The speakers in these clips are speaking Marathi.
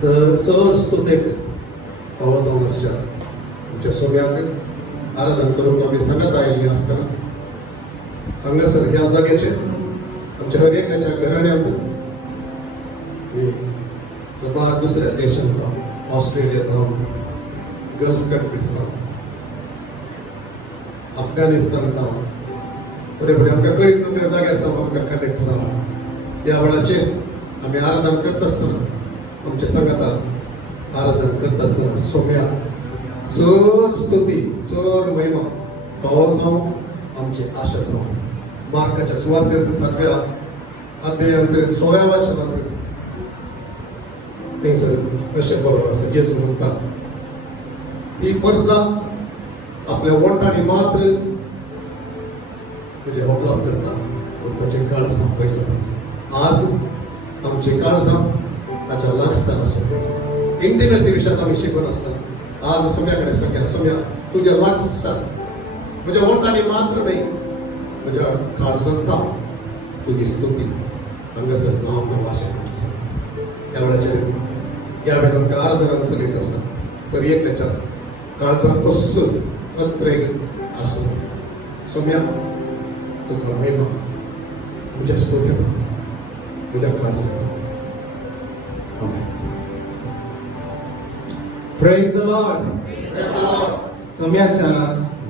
सर स्तुतेक पावस आमच्या आमच्या सोम्याक आराधन करूंक आमी सांगत आयिल्लीं आसतना हांगासर ह्या जाग्याचेर आमच्या हर एकल्याच्या घराण्यांत सबार दुसऱ्या देशांत हांव ऑस्ट्रेलियांत हांव गल्फ कंट्रीज हांव अफगानिस्तानांत हांव फुडें फुडें आमकां कळीत न्हू त्या जाग्यार आमकां कनेक्ट जालां. ह्या वेळाचेर आमी आराधन करता आसतना आमच्या संगताक आराधन करता आसतना सोम्या सर स्तुती सर महिमा फावो जावं आमची आशा जावं. मार्काच्या सुवातेर 7व्या अध्यायांत 6व्या वचनांत थंयसर अशें बरोवन आसा. जेजू म्हणटा ही वर्सां आपल्या वंटांनी मात्र म्हणजे होपलाप करता पूण ताचे काळजां पयस जातात. आज आमचे काळजां ताच्या लागसार आसूं. इंटिमेसी विशयात आमी शिकून आसतना आज सोम्या कडेन सांगया सोम्या तुज्या लागसार म्हज्या वंटांनी मात्र न्हय म्हज्या काळजांत तुजी स्तुती हांगासर जावं म्हाका वाशें करचो. ह्या वेळाचेर ह्या वेळार आमकां आराधनाक चलयत आसता तर एकल्याच्या काळजांत कसो अंतरेग आसूं. सोम्या तुका महिमा तुज्या स्तुतींत तुज्या काळजांत. Praise the Lord. सोम्याच्या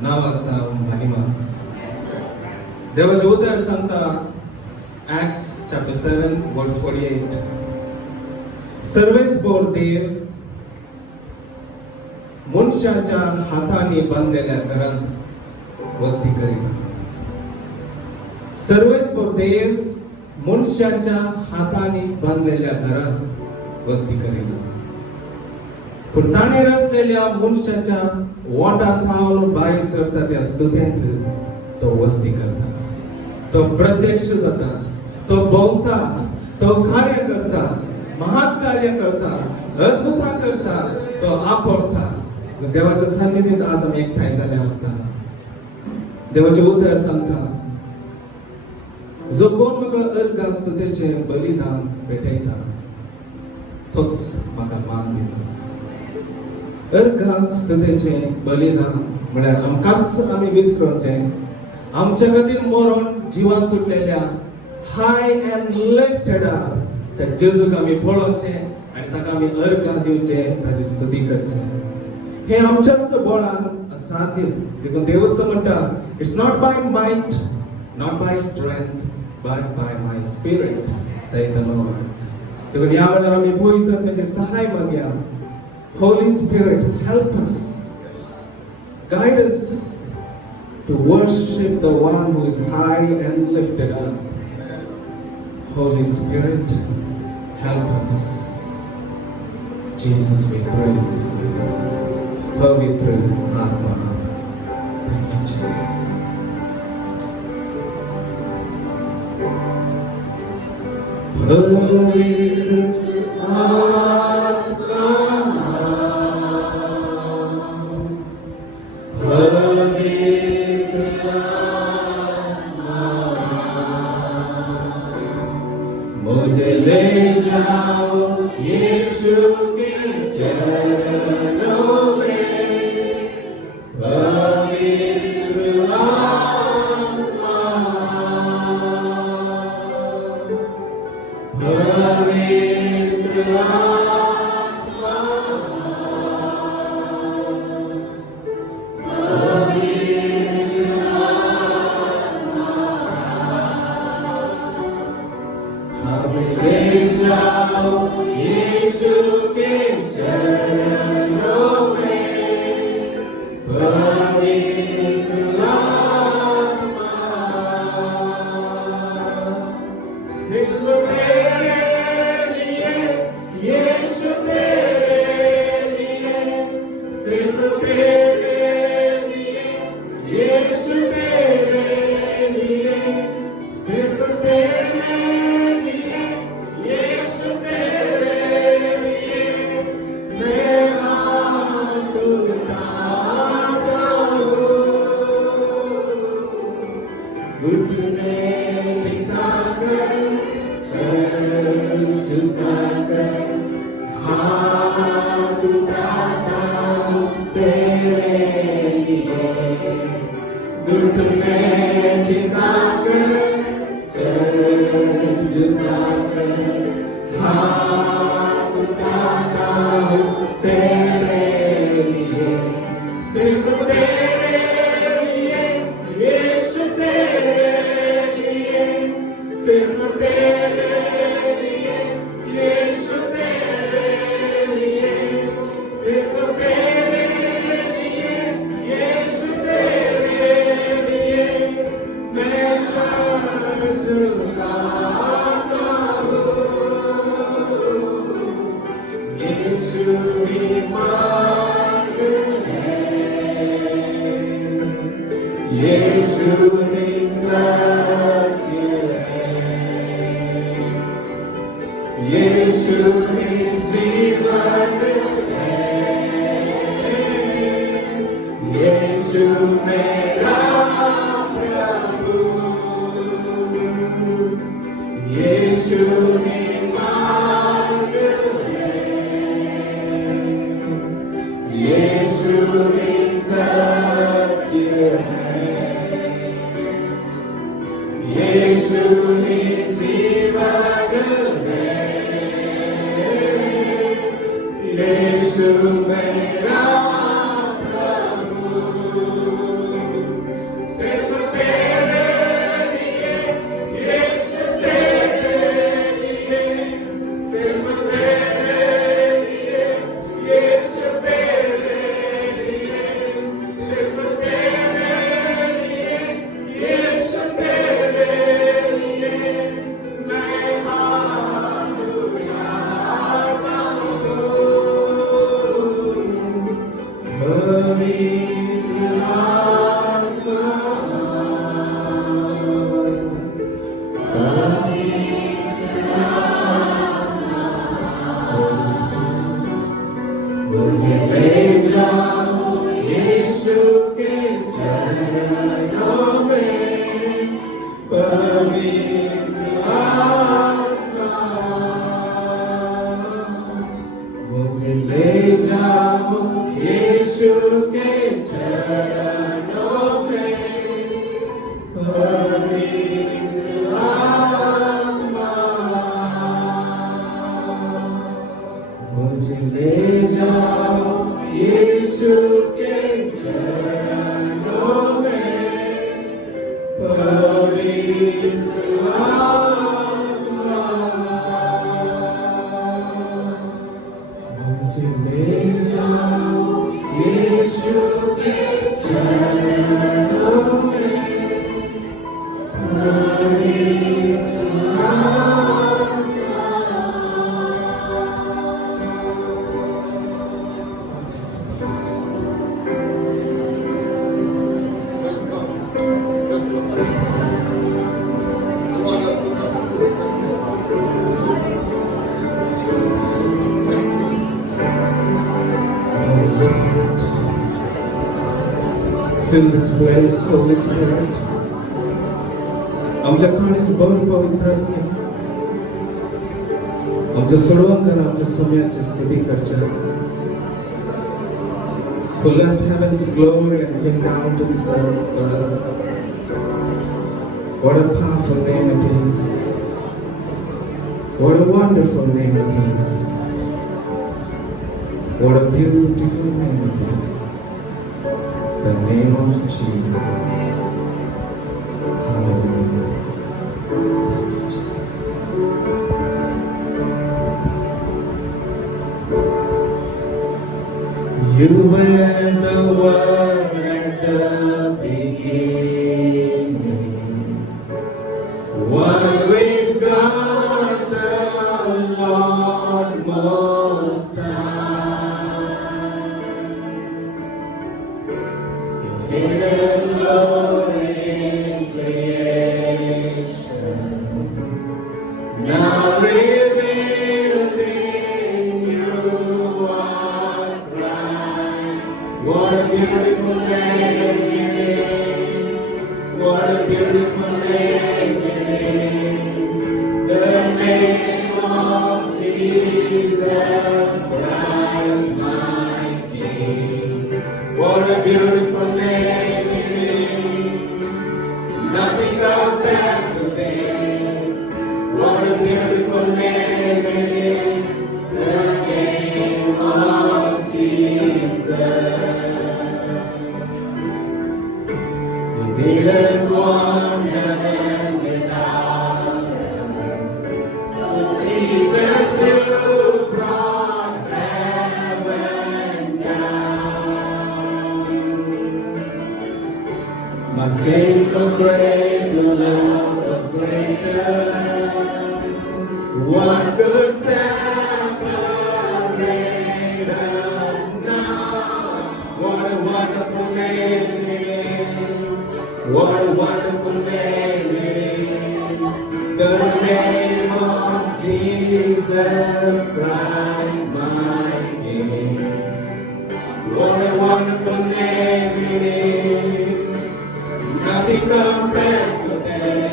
नावाचा महिमा. देवाचे उतर सांगता Acts chapter 7 verse 48. सर्वेस्पोर देव मनुष्याच्या हाताने बांधलेल्या घरात वस्ती करीत. सर्वेस्पोर देव मनुष्याच्या हाताने बांधलेल्या घरात वस्ती करीत. पण ताणे रचलेल्या मनुष्याच्या ओटांत थांबून बाहेर सरता त्या स्तुतेंत तो वस्ती करता. तो प्रत्यक्ष जाता. तो भोवता. तो कार्य करता. महान कार्य करता. अद्भुता करता. तो आपडता. देवाच्या सन्निधीत आज आम्ही एकठांय जाले आसतना देवाचे उतर सांगता जो कोण म्हाका अर्घ स्तुतेचें बलिदान भेटयता तोच म्हाका मान दिता. अर्घ स्तुतेचें बलिदान म्हळ्यार आमकांच आमी विसरोवचें. आमच्या खातीर मरून जिवान तुटलेल्या हाय एंड लिफ्टेड अप त्या जेजूक आमी पळोवचें आनी ताका आमी अर्घ दिवचें ताची स्तुती करचें. हे आमच्याच बळान साध्य देखून देवच म्हणटा it's not by might not by strength but by my spirit says the Lord. देखून ह्या वेळार आमी पळयतात ताचे सहाय मागया. Holy Spirit, help us, guide us to worship the one who is high and lifted up. Holy Spirit, help us. Jesus, we praise you. Pavitra Atma. Thank you, Jesus. Pavitra Atma. मुझे ले जाओ यीशु के चरणों में पवित्र आत्मा. पवित्र आत्मा. हमें ले जाओ यीशु के चरणों में पवित्र आत्मा. सिर्फ तेरे लिए यीशु तेरे लिए सिर्फ तेरे लिए यीशु तेरे लिए सिर्फ तेरे लिए यीशु तेरे लिए मैं हाथ उठाता हूँ. घुटने टिकाकर सर झुकाकर हाथ घुटने टिकाकर सर झुकाकर हाथ उठाता हूँ तेरे लिए, सिर्फ तेरे लिए, यीशु तेरे लिए, सिर्फ तेरे लिए, यीशु तेरे लिए, सिर्फ तेरे लिए, यीशु तेरे लिए, मैं सर झुकाता हूँ, यीशु ही मार्ग है, यीशु ही सत्य है, यीशु ही जीवन है, यीशु मेरा प्रभु, यीशु ही मार्ग है, यीशु ही सत्य है, यीशु ही जीवन है, यीशु मेरा प्रभु, सिर्फ तेरे लिए, यीशु तेरे लिए, सिर्फ तेरे लिए, यीशु तेरे लिए, सिर्फ तेरे लिए, यीशु तेरे लिए, मैं हाथ उठाता हूँ, पवित्र आत्मा, मुझे ले जाओ यीशु के चरणों में, पवित्र आत्मा, मुझे ले जाओ यीशु के चरणों में, पवित्र आत्मा, मुझे ले जाओ यीशु के चरणों में, पवित्र आत्मा, मुझे ले जाओ यीशु के चरणों में, पवित्र Holy Spirit, fill this place, Holy Spirit. आमच्या काळीच भर पवित्रात्मे, आमच्या सर्वांना आमच्या सोम्याची स्तुती करच्या, who left heaven's glory and came down to this earth for us. What a powerful name it is. What a wonderful name it is. What a beautiful name it is. The name of Jesus. Hallelujah. Thank you, Jesus. You were the Word at the beginning. One with God the Lord Most High. Your hidden glory in creation, now revealed in you are Christ. What a beautiful name it is. What a beautiful name it is. The name of Jesus Christ, my King. What a beautiful name it is. didn't want heaven without us. So Jesus, you brought heaven down. My sin was great, your love was greater. What could separate us now? What a wonderful name it is. What a wonderful name it is. The name of Jesus Christ, my King. What a wonderful name it is. Nothing compares to that.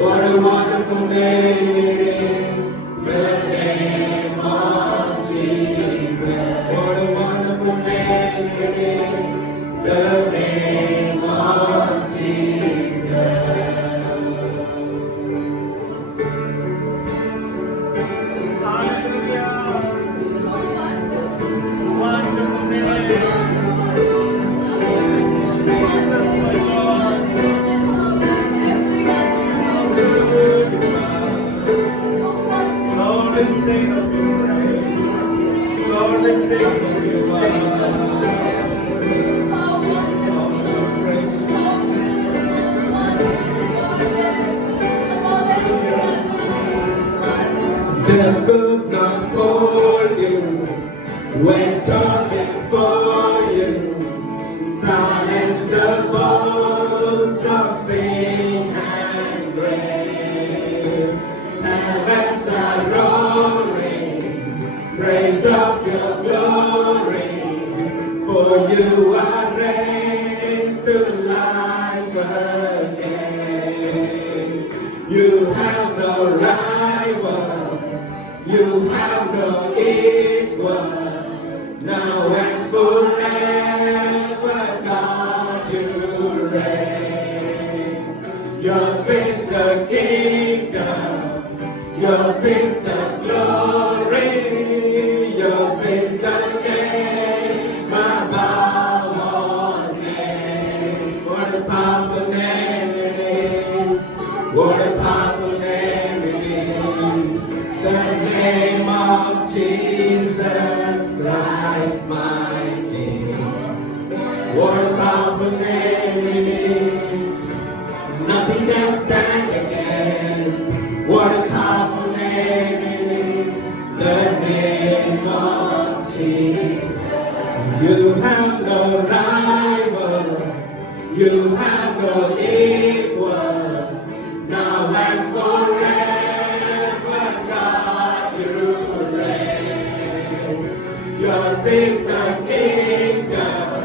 What a wonderful name it is. The name of Jesus. What a wonderful name it is. The name of Jesus. Hallelujah. Wonderful name. Jesus, my Lord. Good you are. Lord, we sing of your praise. Lord, we sing of your word. Lord, we praise you. They could not hold you when talking for you. Silence the boast of sin and grave. Heavens are roaring, praise of your glory. For you are raised to life again. You have no rival. You have no equal, now and forever, God you reign. Yours is the kingdom, yours is the glory, yours is the name above all names. What a powerful name it is, what a powerful name it is. The name of Jesus Christ, my King. What a powerful name it is. Nothing can stand against. What a powerful name it is. The name of Jesus. You have no rival. You have no equal. Now and forever, God, you reign. Yours is the kingdom,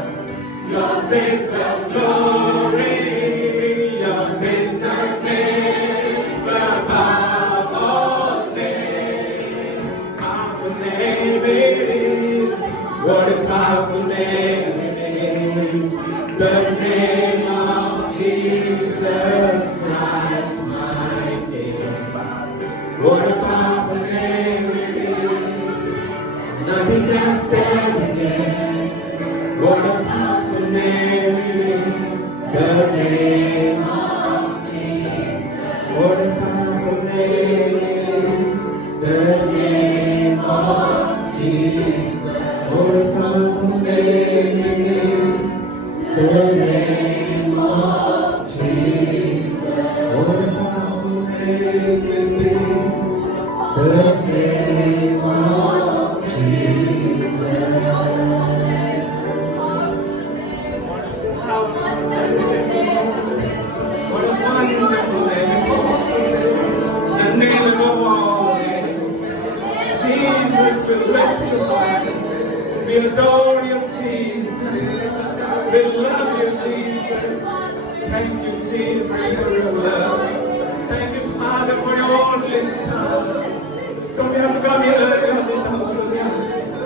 yours is the glory, yours is the name above all names. Powerful name it is, what a powerful name it is. The name of Jesus Christ, my King. What a powerful name it is. Nothing can stand against. What a powerful name it is. The name of Jesus. What a powerful name it is. The name of Jesus. What a powerful name it is. The name of Jesus. What a powerful name it is. The name of Jesus. What a wonderful name. The name above all names. Jesus, we lift you high. We adore you, Jesus. We love you, Jesus. Thank you, Jesus, for your love. Thank you, Father, for your only Son. So we have to come here.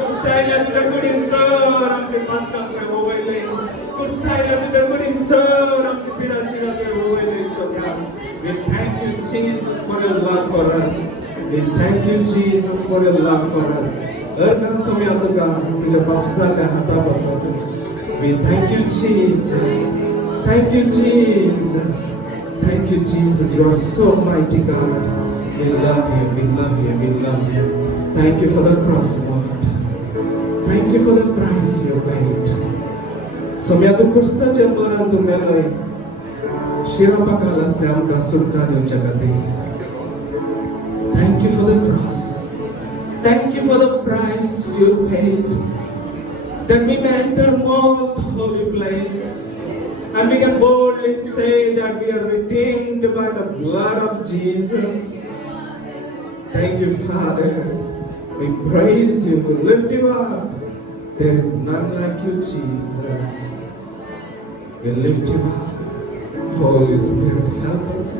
Kusaila tuja kudinsor amche patka prevoele. Kusaila tuja kudinsor amche pirashila prevoele soya. We thank you, Jesus, for your love for us. We thank you, Jesus, for your love for us. Erkan somyatuga tuja bapsa le hata basatu. We thank you, Jesus. Thank you, Jesus. Thank you, Jesus. You are so mighty, God. We love you, we love you, we love you. Thank you for the cross, Lord. Thank you for the price you paid. Somyato kursaच्या मरण तुम्हाला शिरपाकाला आमकां सुटका दिवच्या खातीर. Thank you for the cross. Thank you for the price you paid, that we may enter most holy place, and we can boldly say that we are redeemed by the blood of Jesus. Thank you, Father. We praise you, we lift you up. There is none like you, Jesus. We lift you up. Holy Spirit, help us.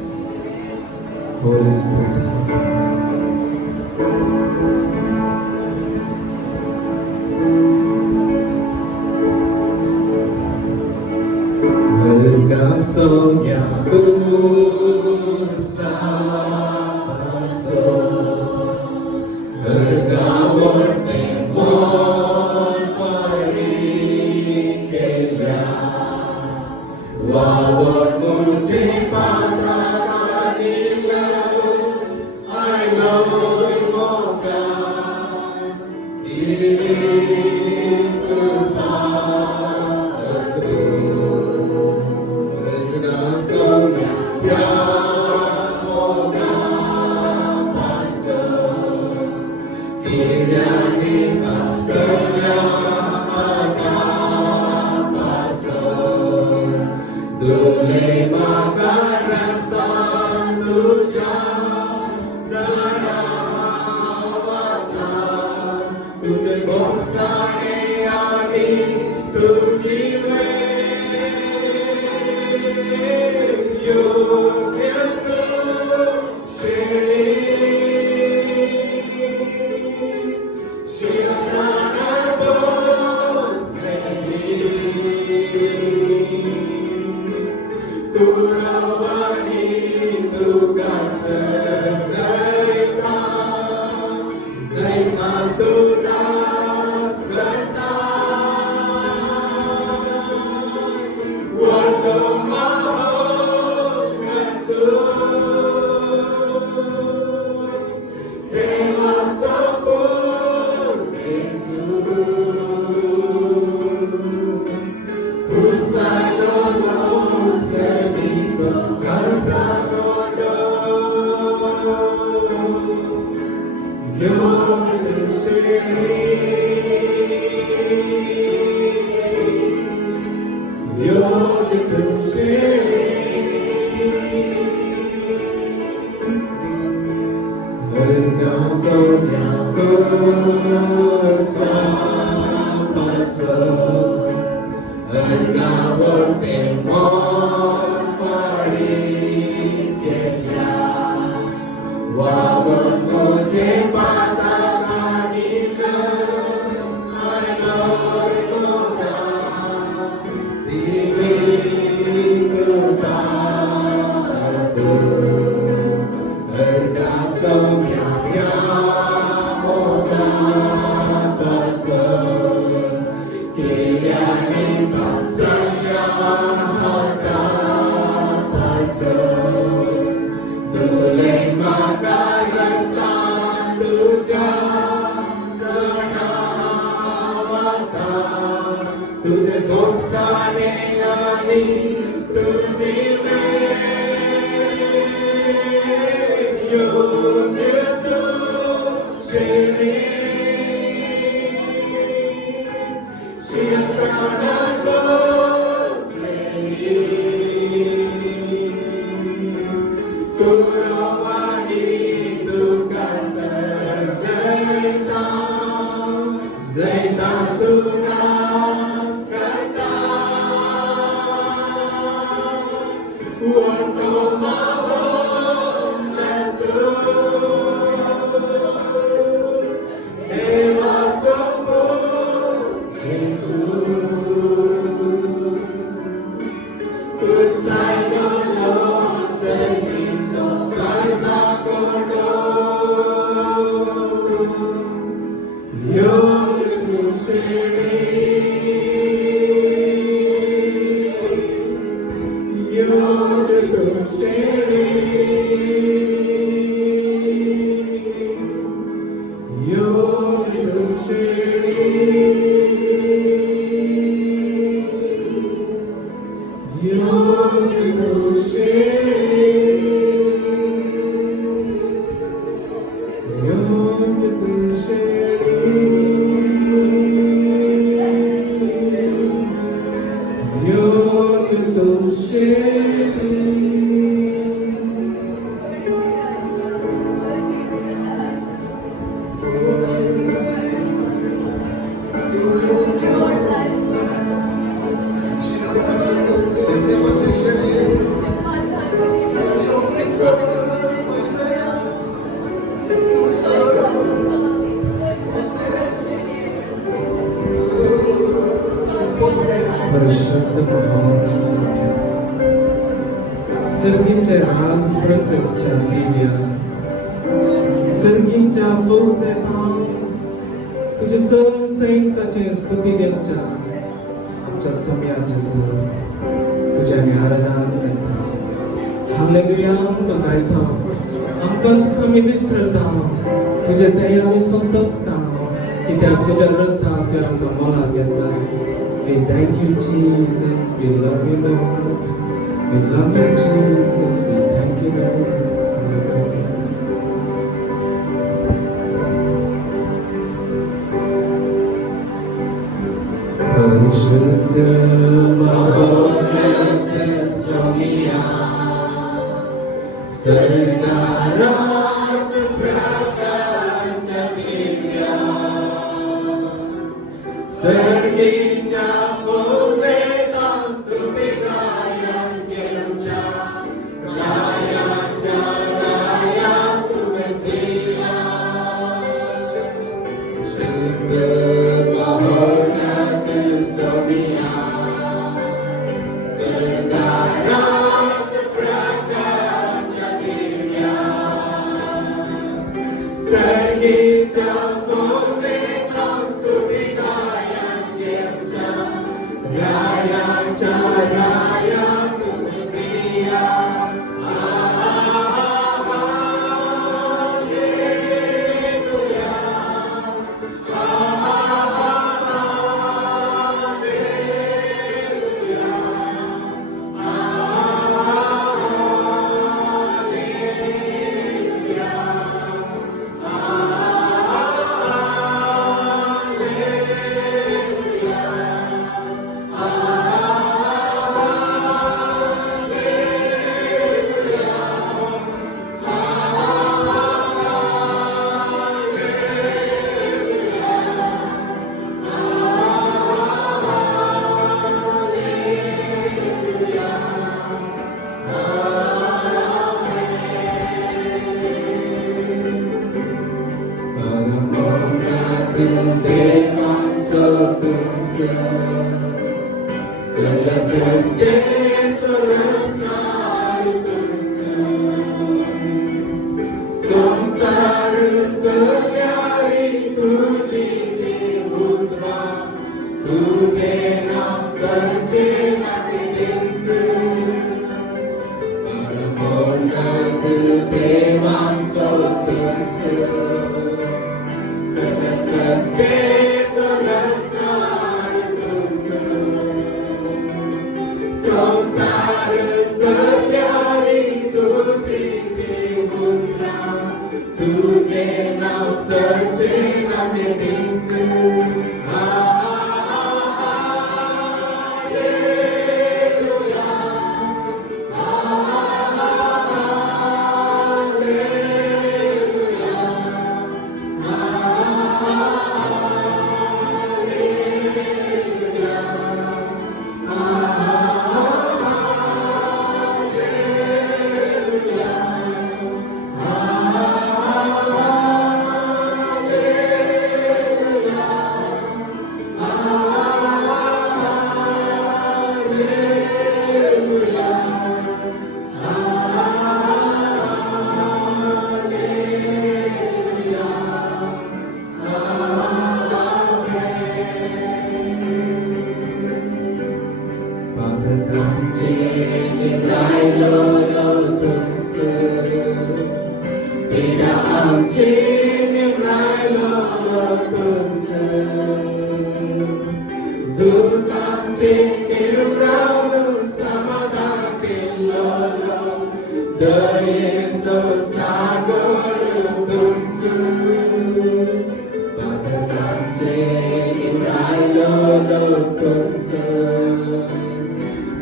Holy Spirit, help us. Soñaku sapaso Ergawon temon farikela Wawon muci patrakanilas I know moga परिशुद्ध महान सर्गींचे राज प्रकटच्या दिव्या सर्गींच्या फौजेतां तुझे सर्व सैन्याचे स्तुती देवच्या आमच्या सोम्याचे सर तुझ्या मी आराधना करता हालेलुया तो गायता आमकां समी विसरता तुझे दया आमी संतोसता कित्याक तुझ्या रक्तांतल्यान आमकां मोलाक घेतला. We thank you, Jesus. We love you, Lord. We love you, Jesus. We thank you, Lord. परिशुद्ध महोन्नत सोमिया सर्गारास प्रकाश दिव्या सर्गीच्या फौजेतां स्तुती गायन केलच्या गायाच्या गाया तू मेसिया शुद्ध महोन्नत सोमिया सर्गारास प्रकाश दिव्या सर्गीच्या फौजेतां स्तुती गायाच्या गाया तू मेसिया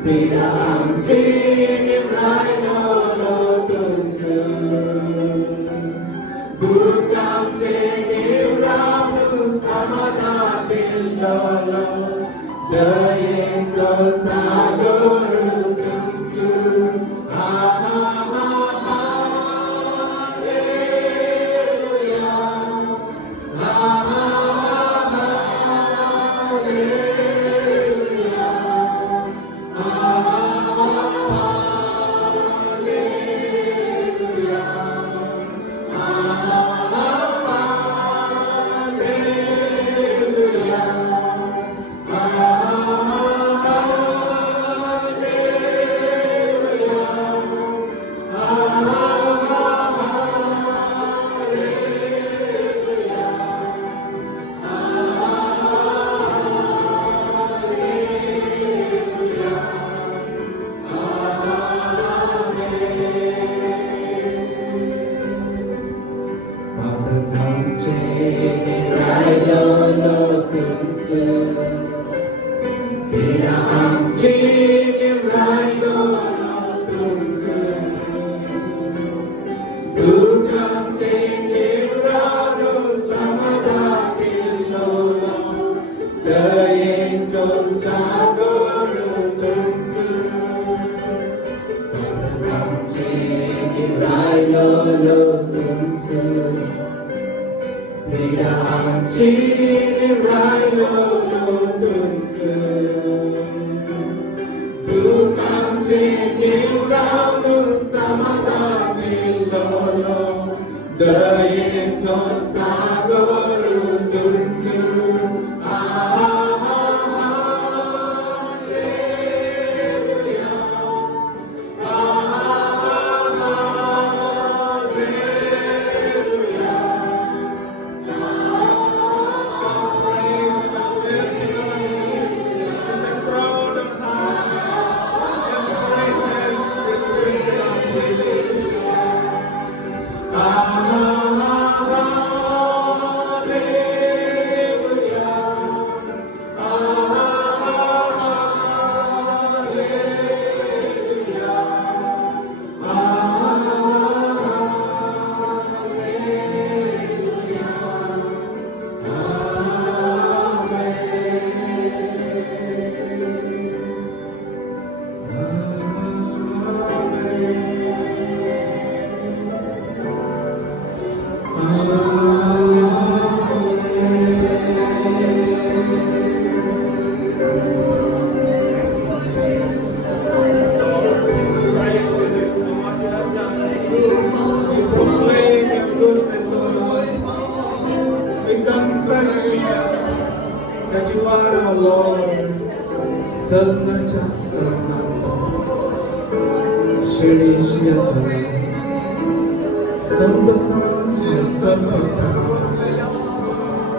पिढा आमची निवडायला लोटून दूत आमचे निवडावून समाधान दिलो दयेचो सागर तुमचो हालेलुया हालेलुया हालेलुया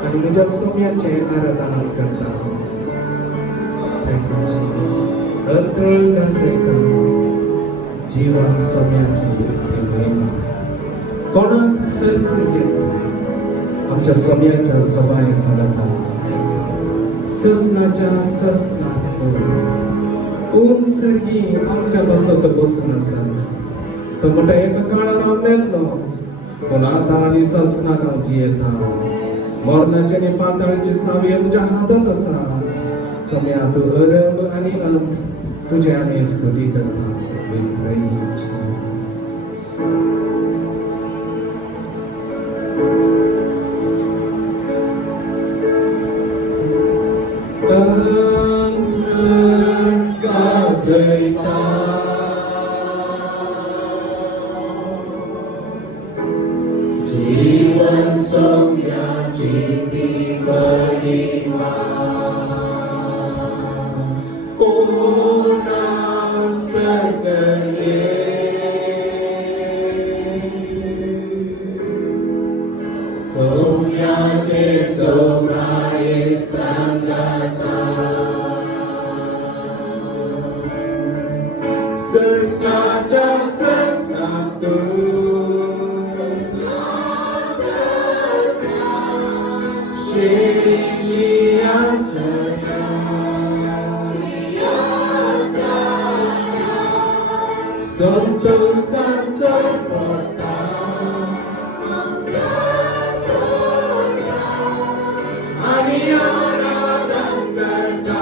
आणि तुझ्या सोम्याचे आराधना करता अंतळ गाजयता जीवन सोम्याची महिमा कोणाक सर्क येत आमच्या सोम्याच्या सभाय सांगता ससनाच्या ससनात ऊन सर्गी आमच्या बसत बसून आसा तो म्हणटा एका काळार हांव मेल्लो पूण आतां आनी ससनाक हांव जियेता मरणाचे आनी पाताळाची सावय तुज्या हातांत आसा सम्या तूं अरब आनी अंत तुजे आमी स्तुती करता We praise you, Jesus. जीवन सौम्याची ती गरिमा कोणा सकले सौम्याचे सौभाग्य सांगता सस्नाच्या सस्नात शेळीची आसना संतोषाचं पोटा आणि आराधन करता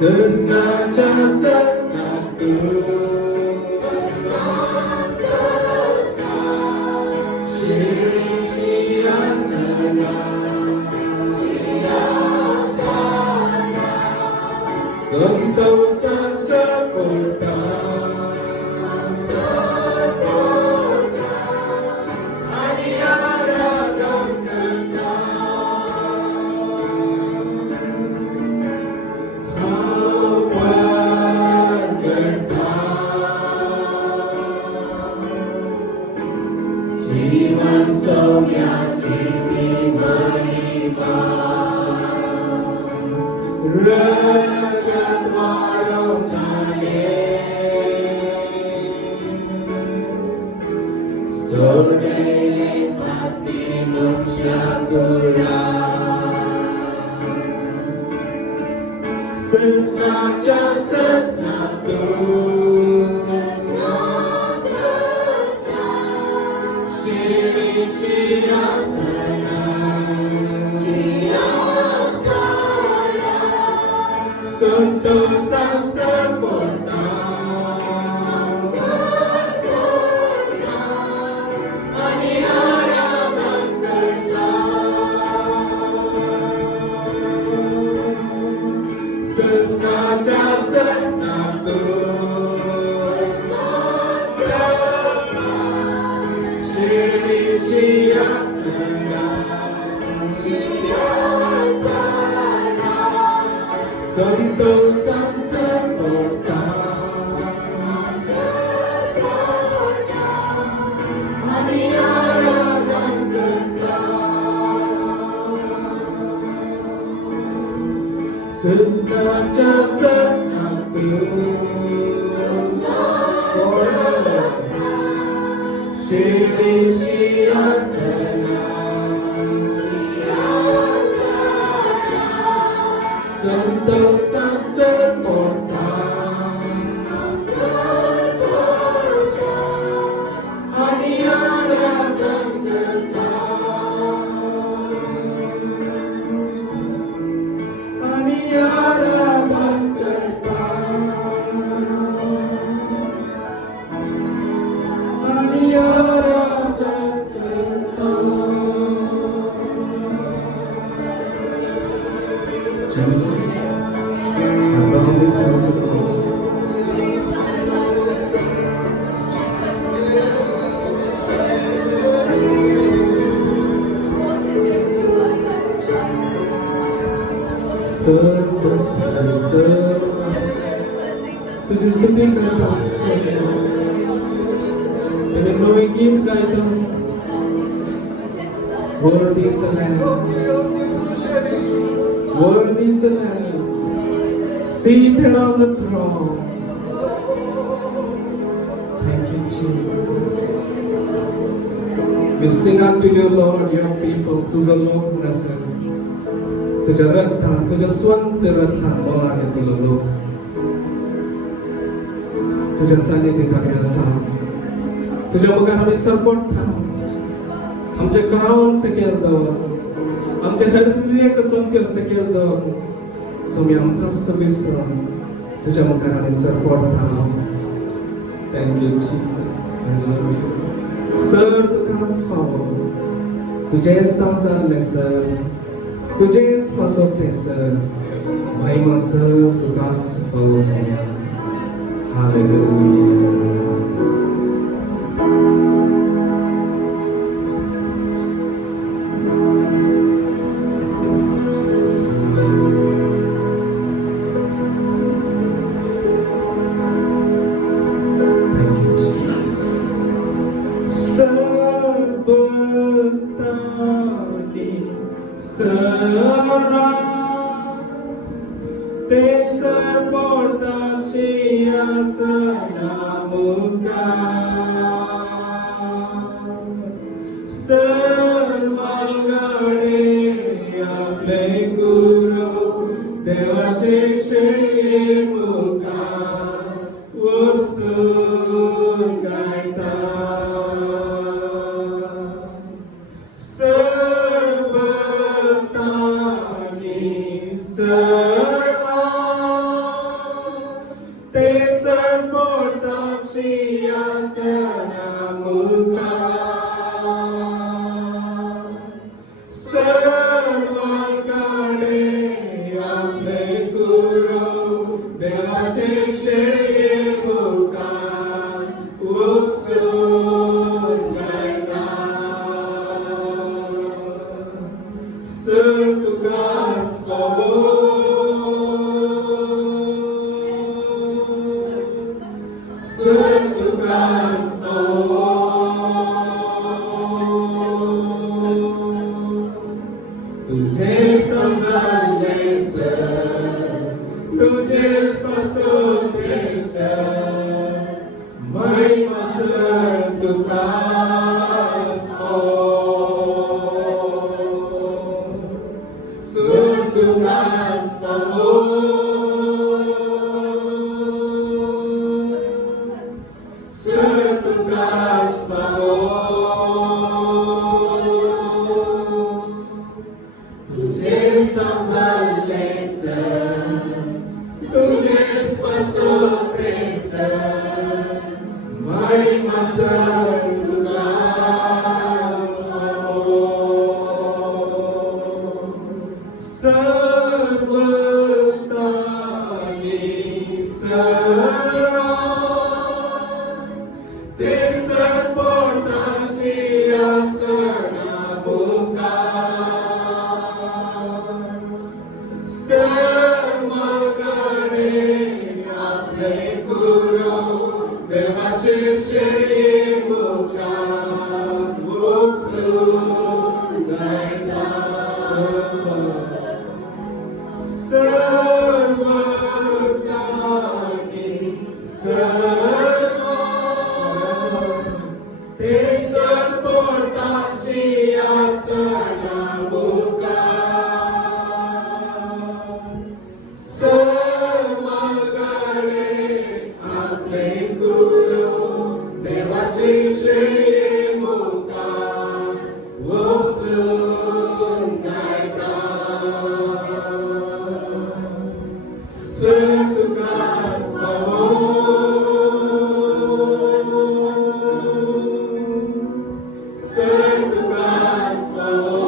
सजनाच्या सजनात संतोषाचं पोटा आणि आराधन करता आवाहन करता जीवन सौम्याची मी महिमा रगत वारवणारे सोडलेले पापी मोक्षाकुळा सजनाच्या सजनातून संतोषाचं पोटा आणि आराधन करता सजनाच्या सजनातून शिर्डीची आसना संतोषाचं पोटा आणि आराधन करता सजनाच्या सजनातून शिर्डीची आसना संतोषाचं पोटा आणि आराधन करता आणि आराधन करता आणि आराधन करता Jesus, I bow before the Lord. तुझी स्तुती करता तेरे नवे गीत गायता Worthy is the Lamb. Worthy is the Lamb seated on the throne. Thank you, Jesus. We sing unto you, Lord, your people, तुझं लोक नसेल, तुझ्या रक्तात, तुझ्या स्वंत रक्तात बोलाने तुला लोक, तुझ्या सानिध्यात आम्ही असावं, तुझ्या मुखार आम्ही सरपट थांब, आमचे क्राउन सेकेल दवर, आमचे हर एक संख्य सेकेल दवर, सोमी आमकां सविस्तर तुझ्या मुखार आम्ही सरपट थांब. Thank you, Jesus. I love you. Sir तुकाच फावो, तुझेच नांव जाल्लें सर, तुझेच फसवते सर, महिमा सर तुकाच फावो sir. Hallelujah. Servalgade aple guru देवाचे शेळी मुखार वचून गायता सरभक्तांनी सरळा ते सरपोरतात सिंहासनामुखार सर्वांकडे आपले गुरु देवाचे शेळी मुखार वचून गायता सर तुकाच पावो सर तुकाच पावो तुझे समजाले सर तुझे स्वसोते सर महिमा सर तुकाच पावो सर तुकाच पावो सर तुकाच पावो तुझे समजाले सर तुझे स्वसोते सर महिमा सर तुकाच पावो सर्वतानी सरळा ते सरपोरतात सिंहासनामुखार सर्वांकडे आपले गुरु देवाचे शेळी मुखार वचून गायता सर्वतानी सरळा ते सरपोरतात सिंहासनामुखार सर्वांकडे आपले गुरु देवाचे शेळी मुखार वचून गायता सर तुकाच पावो सर तुकाच पावो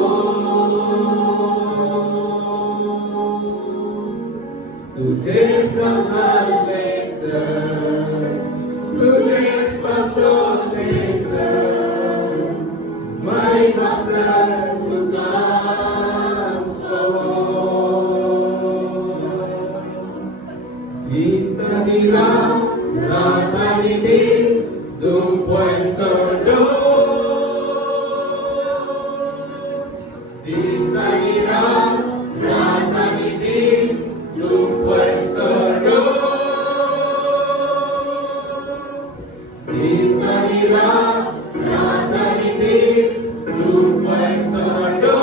तुझे समजाले सर तुझे स्वसोते सर महिमा सर तुकाच पावो Isabira, Rapanidis, d'un buen sordo. Isabira, Rapanidis, d'un buen sordo. Isabira, Rapanidis, d'un buen sordo.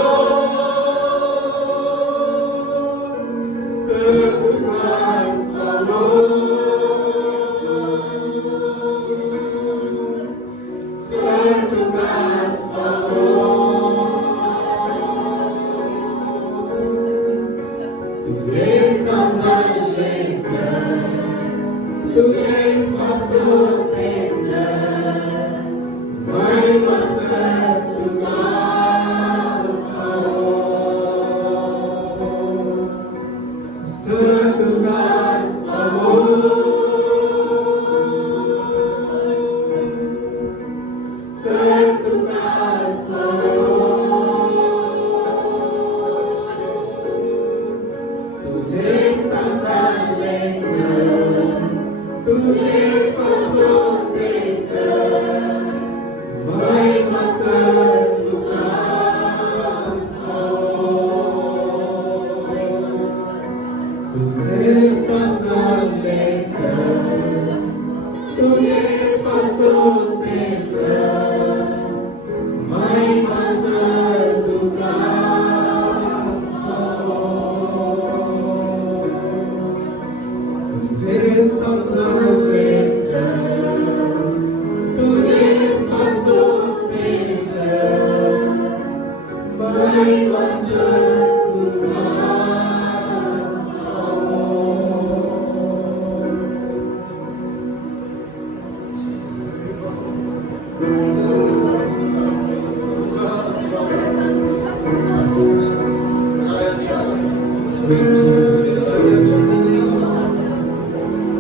Sweet Jesus, we love you.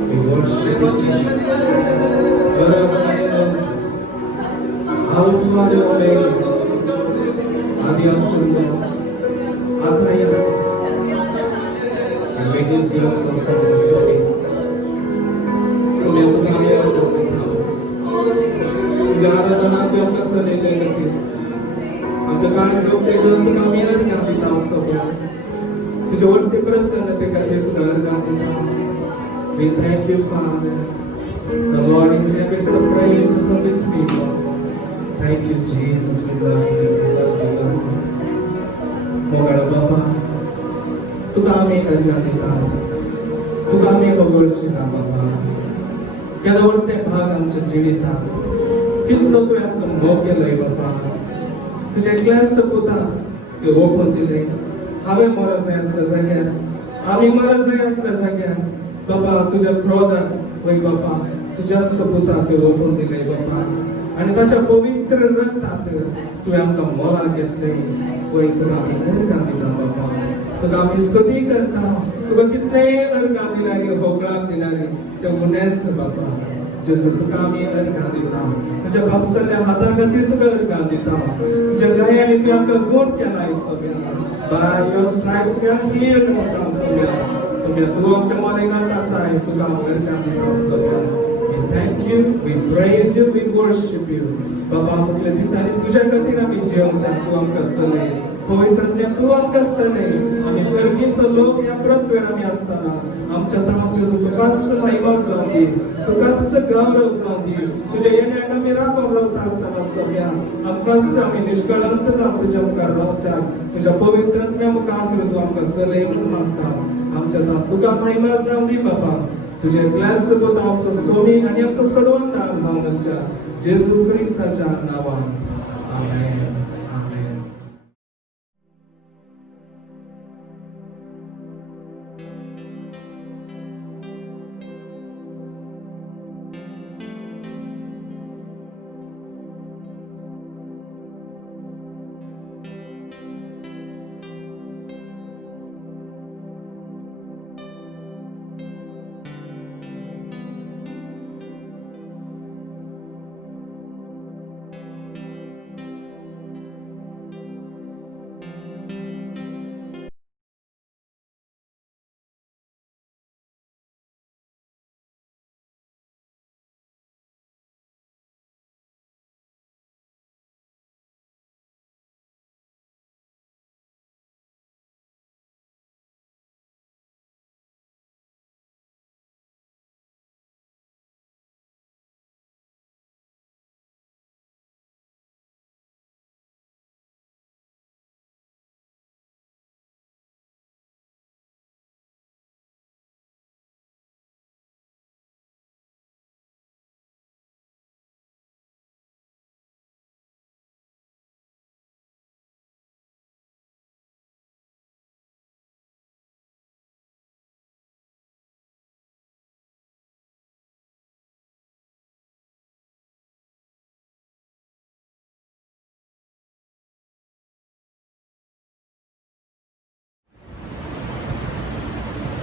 We worship you, Jesus. Alpha and Omega, Adi Asura, Atayas, and begins your songs of Sami. So may the Maria Jara Nati of the Sunday Negative. And the guys of the girl to come in and come with us. To the worthy person that they got into the garden. We thank you, Father. The Lord inhabits the praises of His people. Thank you, Jesus. We love you. We love you, Lord. Moga Baba, tu kami kagalitan. Tu kami kagulsin na Baba. Kaya warte भाग आमच्या जिवितात. कितलो तू याचं मोग केलंय बाबा. तुझ्या क्लास पुता ते ओपन दिले. हावे मरत जाय असल्या जाग्यार. आम्ही मरत जाय असल्या जाग्यार. बाबा तुझ्या क्रोधात वय बाबा तुझ्या सपुता ते ओपन दिले बाबा. आणि त्याच्या पवित्र रक्तात तू आमकां मोला घेतले वय तुका आमी नरकां दिता बाबा. तुका आमी स्तुती करता. तुका कितलेय नरकां दिल्यारी होगळाक दिल्यारी ते उणेच बाबा. जेजू तुका आमी नरकां दिता. तुझ्या बापसल्या हाता खातीर तुका नरकां दिता. तुझ्या गायांनी तू आमकां गोड केलाय सगळ्या. By your stripes we are healed म्हणटा सगळ्या. सगळ्या तू आमच्या मदेगांत आसाय. तुका आमी नरकां दिता सगळ्या. We thank you, we praise you, we worship you. Baba, आपल्या दिसांनी तुझ्या खातीर आमी जेवच्याक तू आमकां सलय. पवित्रज्ञ तू आमकां सलय. आमी सर्गीचो लोक ह्या पृथ्वीर आमी आसतना आमच्या तांव जेजू तुकाच महिमा जावं दी. तुकाच गौरव जावं दी. तुज्या येण्याक आमी राखून रावता आसतना सगळ्या आमकांच आमी निश्कळंक जावन तुज्या मुखार रावच्याक तुज्या पवित्रज्ञ मुखांतून तू आमकां सलय म्हणून मागता. आमच्या तांव तुका महिमा जावं दी बाबा. तुझे क्लास सोबत आमचो सोमी आणि आमचो सोडवणदार जावन आसच्या जेजू क्रिस्ताच्या नावान. आमेन. आमेन.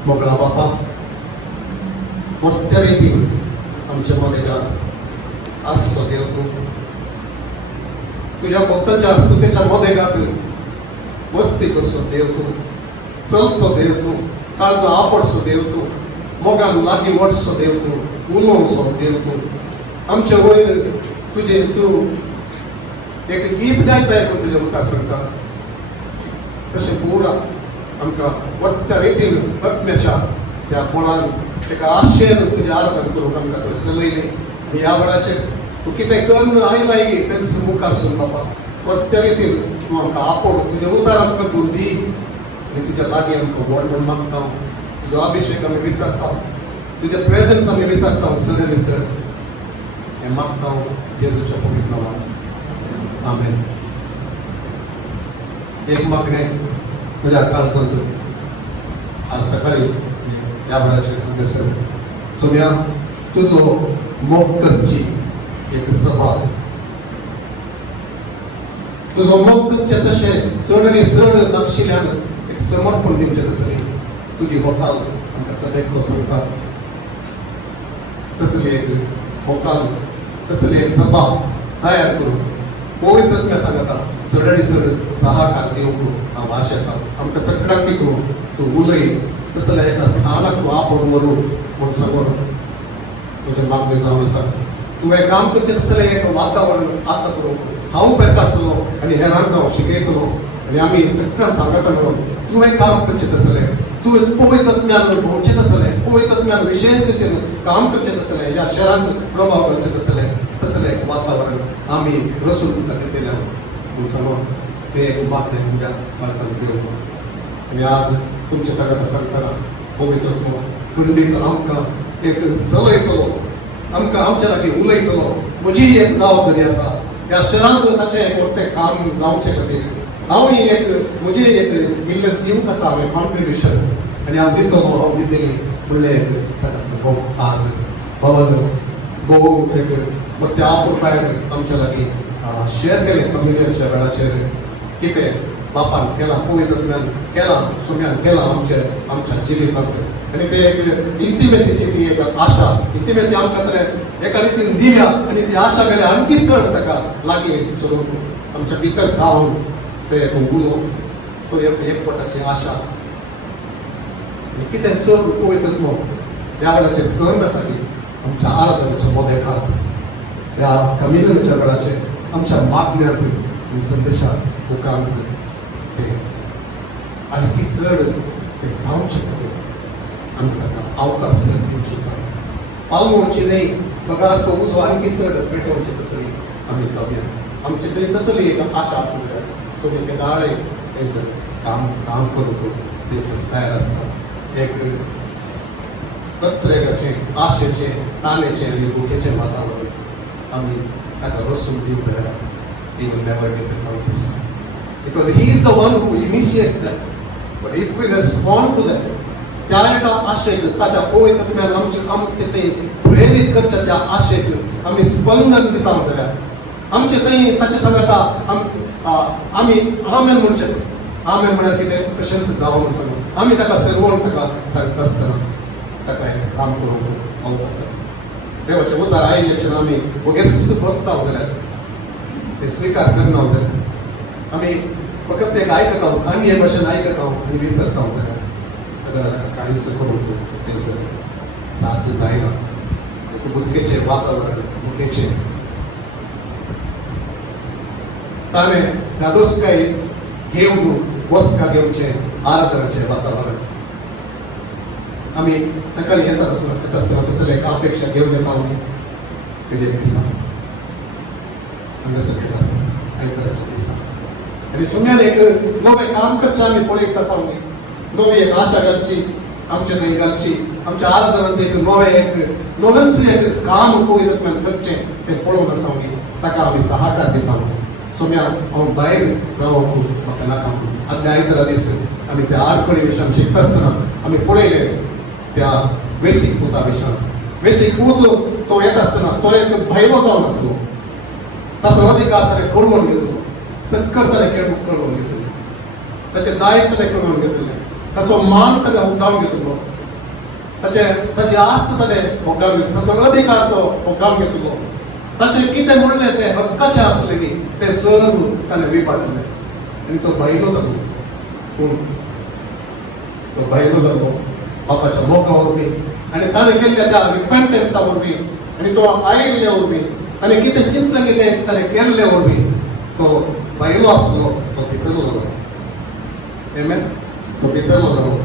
मोगळा बापा मोठ्या रीतीन आमच्या मदेगात आसचो देव तूं. तुझ्या भक्तांच्या आस्तुतेच्या मदेगात वस्ती करचो देव तूं. चलचो देव तूं. काळजो आपडचो देव तूं. मोगान लागीं वचचो देव तूं. उलोवचो देव तूं. आमच्या वयर तुझे तूं एक गीत गायता हें तुज्या मुखार सांगता तशें पुरा आमकां वट्ट्या रितीन आत्म्याच्या त्या बोळान एका आशेन तुजें आराधन करूंक आमकां थंय चलयलें. ह्या वेळाचेर तूं कितें करून आयलाय तेंच मुखार सून बाबा वट्ट्या रितीन तूं आमकां आपोड तुजें उदार आमकां तूं दी आनी तुज्या लागीं आमकां व्हड म्हूण मागता. तुजो अभिशेक आमी विसरता. तुजें प्रेझन्स आमी विसरता सर विसर हें मागता जेजूच्या पवित्र नांवान. आमेन. एक मागणें म्हज्या काळजांत आज सकाळी ह्या वेळाचेर हांगासर सोम्या तुजो मोग करची एक सभा. तुजो मोग करचें तशें चड आनी चड नाशिल्ल्यान एक समर्पण दिवचे तसले तुझी होकाल आमकां सदैव सांगता तसले एक होकाल तसले एक सभा तयार करून पवित्र सांगता चडणी चड सहाकार दिवंक हांव आशेता आमकां सगळ्यांक तूं तूं उलय तसले एका स्थानाक तूं आपण व्हरू म्हूण समोर म्हजें मागणें जावन आसा तूं हें काम करचें तसलें एक वातावरण आसा करूंक हांव पेसारतलो आनी हेरांक हांव शिकयतलो आनी आमी सगळ्यांक सांगतलो तूं हें काम करचें तसलें तूं पवित्रत्म्यान भोंवचें तसलें पवित्रत्म्यान विशेषतेन काम करचें तसलें ह्या शहरांत प्रभाव घालचें तसलें एक वातावरण आमी रसूल तुका दितलें म्हूण समोर तें एक मागणें तुमच्या माणसांक दिवंक आनी आज तुमच्या सगळ्यांक सांगतना पवित्रत्व पंडीत आमकां एक चलयतलो आमकां आमच्या लागीं उलयतलो म्हजी एक जबाबदारी आसा ह्या शहरांत ताचें एक व्हडलें काम जावचें खातीर हांव ही एक म्हजी एक इल्लें दिवंक आसा हांवें कॉन्ट्रिब्युशन आनी हांव दितलो हांव दितली म्हणलें एक ताका सांगूंक आज भवन भोव एक व्हडल्या रुपयाक आमच्या लागीं शेअर केलें कम्युनिटीच्या वेळाचेर कितें बापान केलां पवित्रत्म्यान केलां सुम्यान केलां आमच्या जिवितांत आनी ते एक इंटिमेसीची ती एक आशा इंटिमेसी आमकां तरें एका रितीन दिल्या आनी ती आशा गेल्या आणखी चड ताका लागीं सरून आमच्या भितर गावून ते एक उलो तो एक एकवटाची आशा आनी कितें चड पवित्रत्व ह्या वेळाचेर कर्ण आसा की आमच्या आराधनेच्या मोदेखात ह्या कम्युनिटीच्या वेळाचेर आमच्या मागण्यांत आनी संदेशाक मुखार ते आणखी चड ते जावचें खातीर आमी ताका अवकाश दिवचो आसा पालवोवची न्ही पगार तो उजो आणखी चड पेटोवचें तसली आमी सगळ्यांक आमचे ते तसली एक आशा आसूंक जाय सो एक दाळे थंयसर काम करूंक थंयसर तयार आसता एक प्रत्येकाचें आशेचें ताणेचें आनी दुखेचें वातावरण आमी ताका रसूल दिवंक जाल्यार he will never disappoint us because he is the one who initiates that but if we respond to that त्या एका आशेक ताच्या पवित्रत्म्यान आमचे ते प्रेरीत करच्या त्या आशेक आमी स्पंदन दिता जाल्यार आमचे थंय ताचे सांगता आमी आमेन म्हणचे आमेन म्हळ्यार कितें तशेंच जावं म्हूण सांगून आमी ताका सर्वण ताका सांगता आसतना ताका एक काम करूंक अवकाश देवाचें उदार आयिल्ल्याच्यान आमी वगेस बसता जाल्यार ते स्विकार करना जाल्यार आमी फकत एक आयकता आमी हे भाशेन आयकता आनी विसरता जाल्यार ताका कांयच करूंक थंयसर साथ जायना एक बुदकेचें वातावरण मुखेचें ताणें धादोसकाय घेवन वस्का घेवचें आराधनाचें वातावरण आमी सकाळीं येता आसतना कसले एक अपेक्षा घेवन येता आमी तेजे दिसा हांगासर आसा आयताराच्या दिसा आनी सुम्यान एक नवें काम करचें आमी पळयत आसा आमी नवी एक आशा घालची आमच्या थंय घालची आमच्या आराधनांत एक नवें एक नवनच एक काम पवित्रत्म्यान करचें तें पळोवन आसा आमी ताका आमी सहाकार दिता सोम्या हांव भायर रावूंक म्हाका नाका आदल्या आयतारा दीस आमी त्या आडखळी विशयान शिकता आसतना आमी पळयलें त्या वेंचीक पुता विशयान वेंचीक पूत तो येता आसतना तो एक भायलो जावन आसलो ताचो अधिकार ताणें कळवून घेतलो सक्कर ताणें कळवून घेतलें ताचें दायज ताणें कळवून घेतलें ताचो मान ताणें होग्गावन घेतलो ताची आस्त ताणें होग्गावन घेतलो ताचो अधिकार तो होग्गावन घेतलो ताचें कितें म्हणलें तें हक्काचें आसलें न्ही तें सर्व ताणें विपादिल्लें आनी तो भायलो जालो पूण तो भायलो जालो बापाच्या मोगा वरवीं आनी ताणें केल्ल्या त्या रिपेंटन्सा वरवीं आनी तो आयिल्ल्या वरवीं आनी कितें चिंतलें गेलें ताणें केल्ले वरवीं तो भायलो आसलो तो भितरलो जालो आमेन तो भितरलो जालो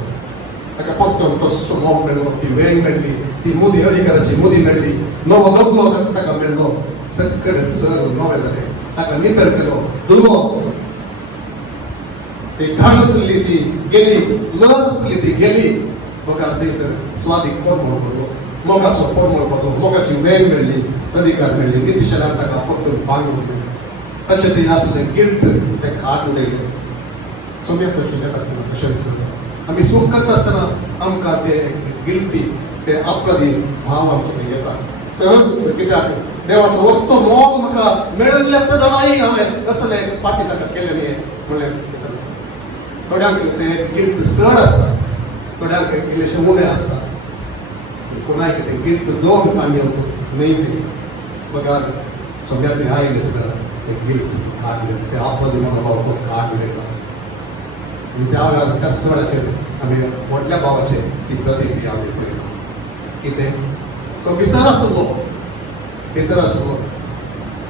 ताका परतून तसो मोग मेळ्ळो ती वेळ मेळ्ळी ती मुदी अधिकाराची मुदी मेळ्ळी नवो लग्नो ताका मेळ्ळो सगळें सर्व नवें जालें ताका नितर केलो धुलो ती घाण आसली ती गेली लज आसली ती गेली मोगार थंयसर स्वादीक परमळ पडलो मोगाचो परमळ पडलो मोगाची वेळ मेळ्ळी अधिकार मेळ्ळी नितीशनान ताका परतून बांदून मेळ्ळें ताचें थंय आसलें गिल्ट तें काडून उडयलें सोम्या सर्टिफिकेट आसतना तशेंच आमी सूख करता आसतना आमकां ते गिल्टी ते अपराधी भाव आमचे थंय येता सहज कित्याक देवाचो वक्तो मोग म्हाका मेळिल्ल्या जाणांय हांवें कसलें पाटी ताका केलें न्ही म्हणलें थोड्यांक ते गिल्ट चड आसता, थोड्यांक इल्लेशें उणें आसता. कोणाक कितें गिल्ट दोन कामी न्हय ते पगार सगळ्या ते आयले ते गिल्ट काडले ते आपले मनोभाव तो काडले आनी त्या वेळार त्या सणाचेर आमी व्हडल्या भावाचेर ती प्रतिक्रिया आमी पळयता. कितें तो भितर आसलो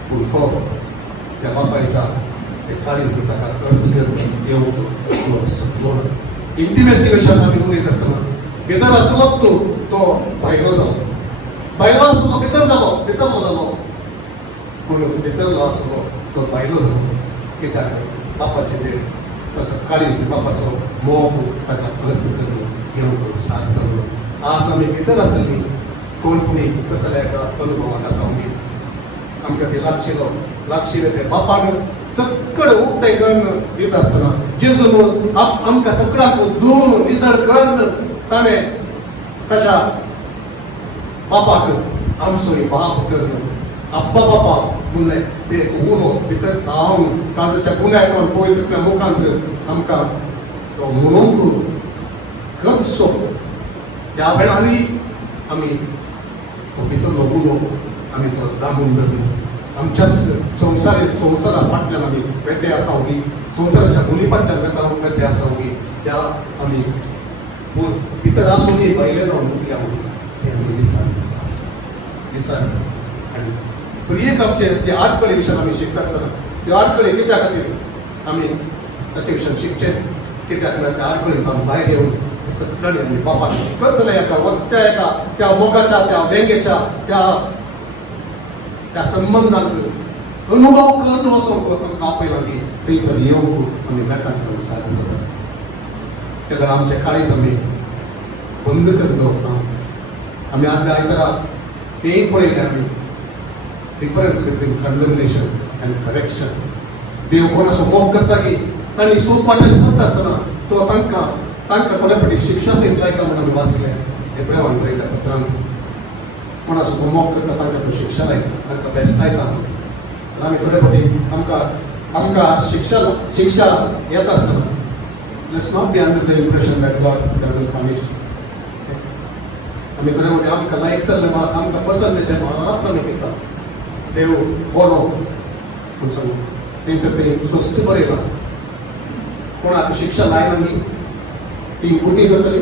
पूण तो त्या बापायच्या ते काळीज ताका अर्थ घेवन सकलो ना. इंटिमेसी विशयान आमी उलयत आसतना भितर आसलो तो भायलो आसलो भितर जालो पूण भितरलो आसलो तो भायलो जालो. कित्याक बापाचे ते तसो काळीज बापाचो मोग ताका अर्थ घेवन साथ जालो. आज आमी भितर आसली कोणकुणी कसल्या एका अनुभवाक आसा आमी आमकां ते लागशिल्ले ते बापान सक्कड उक्ताय करून दित आसतना जेजून आमकां सगळ्यांक धुवन नितळ करून ताणें ताच्या बापाक आमचो बाप करून अब्बा बापा म्हणलें ते उलो भितर धांवन काळजाच्या गुन्यांत पवित्र मुखांत आमकां तो म्हणूंक गरजो. त्या वेळारी आमी तो भितरलो उलो आमी तो दामून धरलो. आमच्या संवसारा फाटल्यान आमी वेते आसावली, संवसाराच्या गुली फाटल्यान वेते आसावली, त्या आमी पूण भितर आसूनय भायले जावन उरल्या ते आमी विसरले. आनी प्रियेक आमचे ते आडकळे विशयान आमी शिकता आसतना ते आडकळे कित्या खातीर आमी ताचे विशयान शिकचें. कित्याक म्हळ्यार त्या आडकळेंतल्यान भायर येवन सगळ्यांनी आमी बापान कसल्या एका वखत्या एका त्या मोगाच्या त्या व्यंगेच्या त्या संबंधांक अनुभव करून वचोंक आमकां आपयलां की थंयसर येवंक आमी बेठांत सारकें जाता. तेन्ना आमचें काळीज आमी बंद करून दवरता. आमी आदल्या आयतारा तेंय पळयलें आमी difference between condemnation and correction. देव कोणाचो मोग करता की तांणी सूप वाटेन सत्ता आसतना तो तांकां कोणे फाटी शिक्षा सयत लायता म्हणून आमी वाचलें हेब्रेवान बरयल्या पत्रांत. कोणाचो तो मोग करता तांकां तो शिक्षा लायता, तांकां बेस्तायता. आनी आमी थोडे फाटी आमकां शिक्षा येता आसतना let's not be under the impression that God doesn't punish. आमी थोडे फाटी आमकां लायक जाल्ले मात आमकां पसंदीचे मात आमी घेता. देव बरो म्हूण सांगून थंयसर तें स्वस्त बरयलां. कोणाक शिक्षा लायना न्ही ती भुरगीं कसली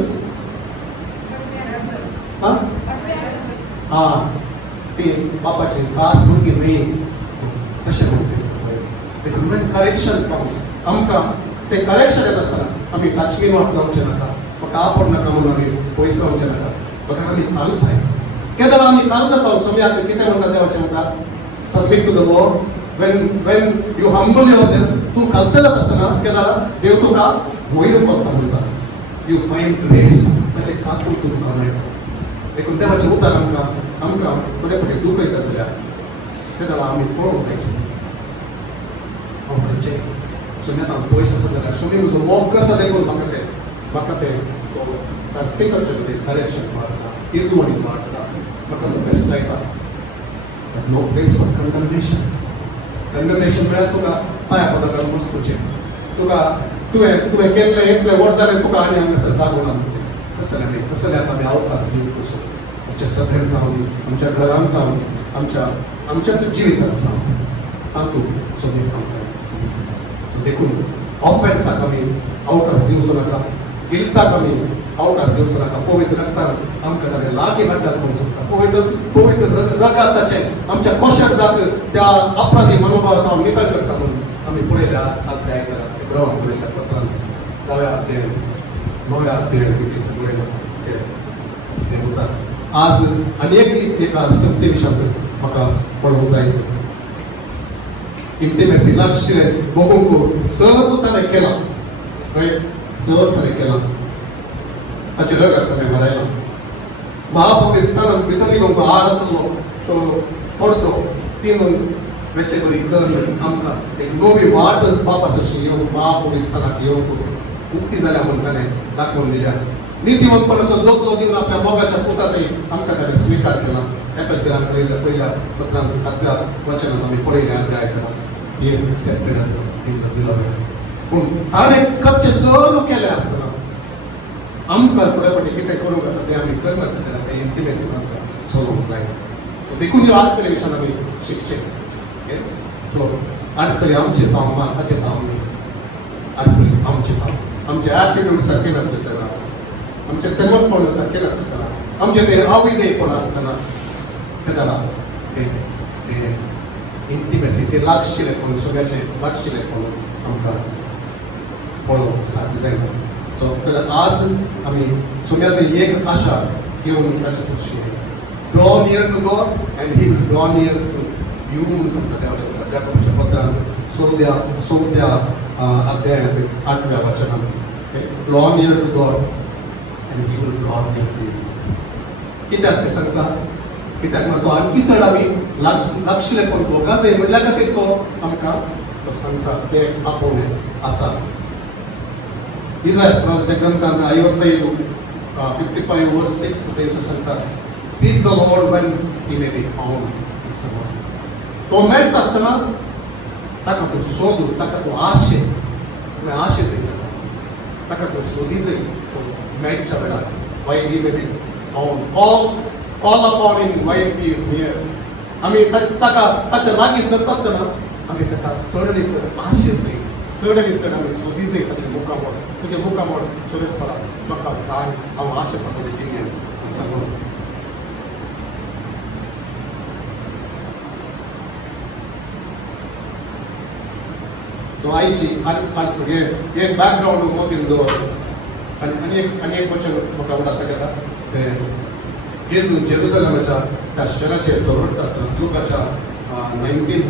ती बापाची खास भुरगीं न्ही तशें म्हणून करेक्शन कम्स आमकां तें करेक्शन येता आसतना आमी टाचकी मात जावचें नाका, म्हाका आपोड नाका म्हणून आमी पयस रावचें नाका, म्हाका आमी काल्स जाय. केन्ना आमी काल्स जाता समयाक कितें म्हणटा देवाचें म्हाका submit to the Lord. when you humble yourself, तू खालता जाता आसतना केन्ना देव तुका वयर पडटा म्हणटा. You find grace ताचें खातीर तुमकां मेळटा. देखून देवाचें उतर आमकां थोडे फावटी दूख येता जाल्यार तेन्ना आमी पळोवंक जायचें. हांव खंयचें सुमेत हांव पयस आसा जाल्यार सुमी म्हजो मोग करता देखून म्हाका तें सारकें करचें खातीर करेक्शन मारता, तिर्दुवणी मारता, म्हाका तो बेस्तायता. No place for condemnation. Condemnation म्हळ्यार तुका पांया पडटा मस्कोचें तुका तुवें केल्लें एकलें वर्स जालें तुका आनी हांगासर जागो ना म्हणचें. कसल्याक आमी अवकाश दिवंक कसो आमच्या सभेन जावं, आमच्या घरान जावं, आमच्या जिवितांत जावं तातूंत सगळें काम करता. देखून ऑफेन्साक आमी अवकाश दिवचो नाका, गिल्टाक आमी अवकाश दिवचो नाका. पवित्र रक्तान आमकां ताणें लागीं हाडटात म्हणून सांगता. पवित्र रगात ताचें आमच्या कोशर्दाक त्या अपराधी मनोभावांत हांव नितळ करता म्हणून आमी पळयल्या आदल्या आयतारा ब्रवान पळयल्या पत्रांत 9व्या अध्यायान 9व्या अध्यायान कितें सगळें तें उतर. आज आनी एका सत्य विशयान म्हाका पळोवंक जाय. इंटिमेसी लक्ष बघूंक सर्व ताणें केलां, सर्व ताणें केलां. ताचे रगत ताणें भरयलां. महापवित्र स्थानांत भितर निवंक आड आसलो तो पडतो तीन वेचे बरी करून आमकां एक नवी वाट बापासशी येवंक महापवित्र स्थानाक येवंक उक्ती जाल्या म्हणून ताणें दाखोवन दिल्या. नितीवंतपणाचो दोतलो दिवन आपल्या मोगाच्या पुतांतय आमकां ताणें स्विकार केला. एफएसरान पयल्या पत्रांत 7व्या वचनांत आमी पळयल्या अध्यायात he is accepted as the beloved. पूण ताणें कच्चें सगळें केलें आसतना आमकां फुडें फाटीं कितें करूंक आसा तें आमी करना तेन्ना तें इंटिमेसी आमकां चलोवंक जाय. सो देखून ह्यो आडखळी विशयान आमी शिकचें. सो आडखळी आमचे तांव ना ताचे तांव न्ही. आडखळी आमचे तांव, आमचे एटिट्यूड सारके नासतना, आमचे सेमटपण सारकें नासतना, आमचे ते अविधेयपण आसतना तेन्ना ते इंटिमेसी ते लागशिल्लेपण सगळ्याचें लागशिल्लेपण आमकां पळोवंक सारकें जायना. सो तर आज आमी सगळ्यांत एक आशा घेवन ताचे सशी draw near to God and he will draw near to you म्हणून सांगता देवाच्या पत्रांत सोद्या अध्यायांत 8व्या वचनांत draw near to God and he will draw near to you. कित्याक ते सांगता? कित्याक तो आणखी चड आमी लागशिल्लेपण भोगूंक जाय म्हणल्या खातीर तो आमकां तो सांगता ते आपोवणें आसा. इसायाच्या ग्रंथांत 55 वर्स 6 ते सांगता sick the Lord when he may be found. तो मेळटा आसतना ताका तूं सोदू, ताका तूं आशे जाय, ताका तूं सोदी जाय मेळच्या वेळार while he may be found. Call upon him while he is near. आमी ताका ताच्या लागीं सरता आसतना आमी ताका चड चड आशे जाय, चड चड आमी सोदी जाय ताचे मुखामोड. तुजे मुखामोड सुरेशपरा म्हाका जाय, हांव आशे पडटा जिणेन सांगून. सो आयची एक बॅकग्रावंड मोतीन दवर आनी एक वचन म्हाका उगडास घेता. जेजू जेरुसलेमाच्या त्या शहराचेर दवरता आसतना लुकाच्या 19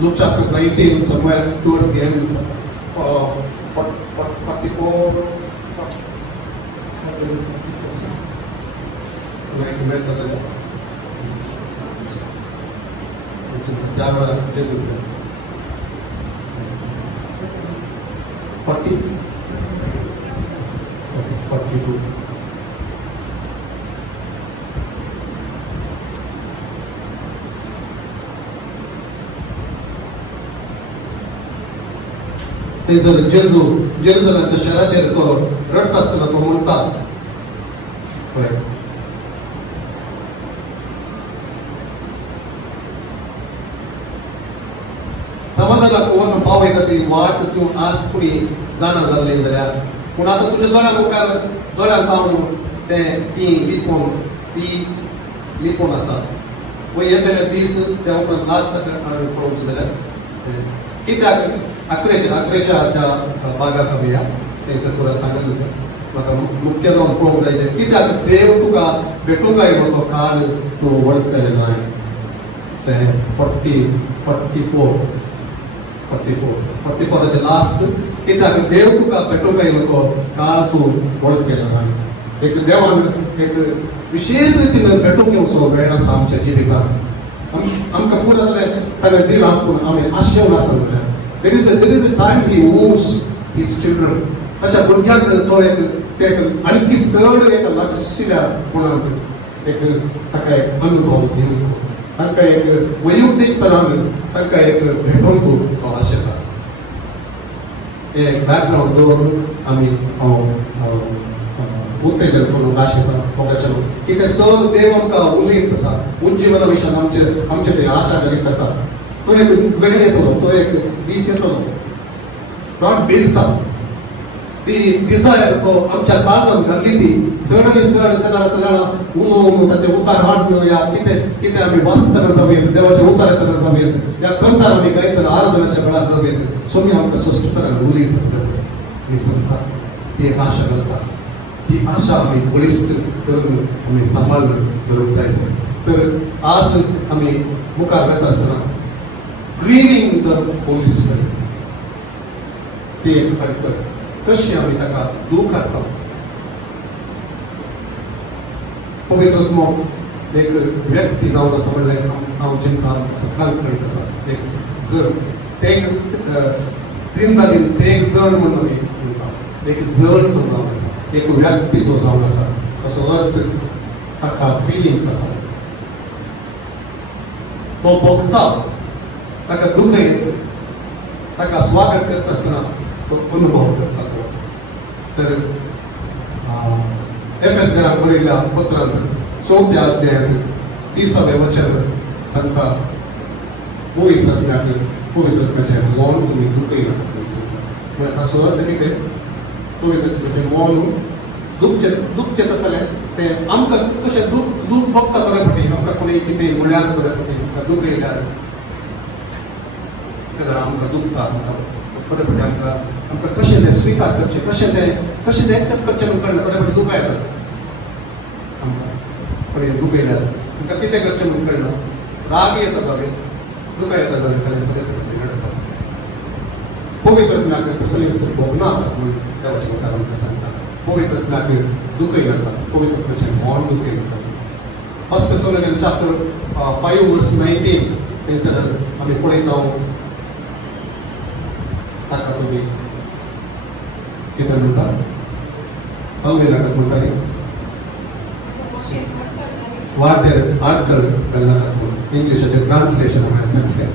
Luke chapter 19, somewhere towards the end, 44. त्यावेळेला जेजू 42. जेजू जेरुसलेमच्या शहराचेर तो रडता आसतना तो म्हणटा समाधानाक व्हरून पावय खातीर वाट तूं आज फुडी जाणा जाल्ली जाल्यार पूण आतां तुज्या दोळ्या मुखार दोळ्यान पावन ती लिपोवन आसा. पळय येतले दीस त्या उपरांत लास्ट पळोवचें जाल्यार कित्याक आंकड्याच्या त्या भागाक आमी या थंयसर पुरा सांगलें म्हाका मुख्य जावन पळोवंक जाय कित्याक देव तुका भेटूंक आयलो तो काळ तूं वळखलें नाय. 44 लास्ट कित्याक देव तुका भेटूंक आयलो तो काळ तूं वळखलें नाय. एक देवान एक विशेष रितीन भेटूंक येवचो वेळ आसा आमच्या जिवितांत. आमकां पुरो ताणें दिलां पूण आमी आशेवन आसा जाल्यार there is a time he moves his children. ताच्या भुरग्यांक तो एक आणखी चड एक लागशिल्ल्या कोणाक एक ताका एक अनुभव दिवंक तांकां एक वैयक्तीक तरान तांकां एक भेटोवंक तो आशेता. एक बॅकग्रावंड दवरून आमी उत्तेजन करूंक आशेता फोगाचेर कितें चड देव आमकां उलयत आसा उज्जीवना विशयान आमचे ते आशा घालीत आसा. तो एक वेळ येतलो, तो एक दीस येतलो. गॉड बिल्ड्स अप ती डिझायर तो आमच्या काळजांत घाल्ली ती चड आनी चड तेन्ना उलोवन ताचे उतार हाडून या कितें आमी वाचतना जावेत देवाचे उतार येतना जावेत या कंतार आमी गायतना आराधनाच्या वेळार जावेत सोमी आमकां स्पश्ट तरान उलयतात आनी सांगता ती एक आशा घालता. ती आशा आमी बळिश्ट करून आमी सांबाळून दवरूंक जाय. तर आज आमी मुखार वता आसतना grieving the Holy Spirit. ते कशी आमी ताका दूख हाडटा. पवित्र आत्मो एक व्यक्ती जावन आसा म्हणल्यार हांव चिंता सकाळ कळीत आसा एक जण ते त्रिंदादीन ते एक जण म्हणून आमी म्हणटा. एक जण तो जावन आसा, एक व्यक्ती तो जावन आसा. असो अर्थ ताका फिलिंग्स आसा. तो भोगता ताका दुःख येतं ताका स्वागत करत असताना तो अनुभव करता तो. तर एफएस घरात बरयल्या पत्रांत 4थ्या अध्यायात 30वें वचन सांगता पवित्र आत्म्याचे मौन तुम्ही दुःखही नका म्हणजे ताचो अर्थ कितें पवित्र आत्म्याचे मौन दुःखचे तसलें ते आमकां कशें दूख भोगता थोडे फावटी आमकां कोणी कितें म्हळ्यार थोडे फावटी आमकां दूख येयल्यार जाल्यार आमकां दुखता थोडे फावटी आमकां कशें तें स्विकार करचें कशें तें एक्सेप्ट करचें म्हण कळना थोडे फावटी दुकां येता आमकां कोणी दूख येयल्यार आमकां कितें करचें म्हण कळना राग येता जालें दुकां येता जालें थोडे फावटी घडटा पवित्र आत्म्याक कसलीं भोगनां आसात म्हण देवाच्या मुखार आमकां सांगता पवित्र आत्म्याक दुखय नाका पवित्र आत्म्याचें मौन दुखय नाका. फर्स्ट थेसलोनियन्स चॅप्टर 5 वर्स 19 थंयसर आमी पळयता ताका तुमी कितें म्हणटा हलवी नाकात म्हणटा न्ही वाटेर आडकळ घालनाकात म्हणून इंग्लिशाचें ट्रान्सलेशन हांवें सांगलें